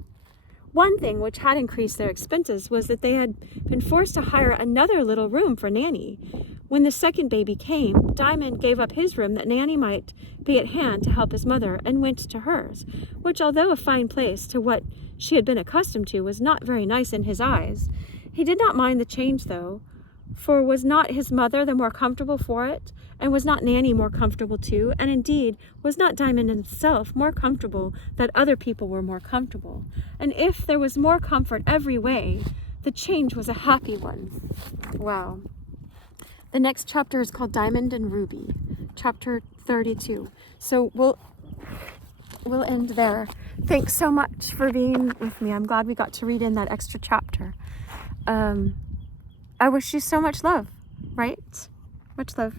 One thing which had increased their expenses was that they had been forced to hire another little room for Nanny. When the second baby came, Diamond gave up his room that Nanny might be at hand to help his mother, and went to hers, which, although a fine place to what she had been accustomed to, was not very nice in his eyes. He did not mind the change, though, for was not his mother the more comfortable for it? And was not Nanny more comfortable too? And indeed, was not Diamond himself more comfortable that other people were more comfortable? And if there was more comfort every way, the change was a happy one. Wow. The next chapter is called Diamond and Ruby, chapter 32. So we'll end there. Thanks so much for being with me. I'm glad we got to read in that extra chapter. I wish you so much love, right? Much love.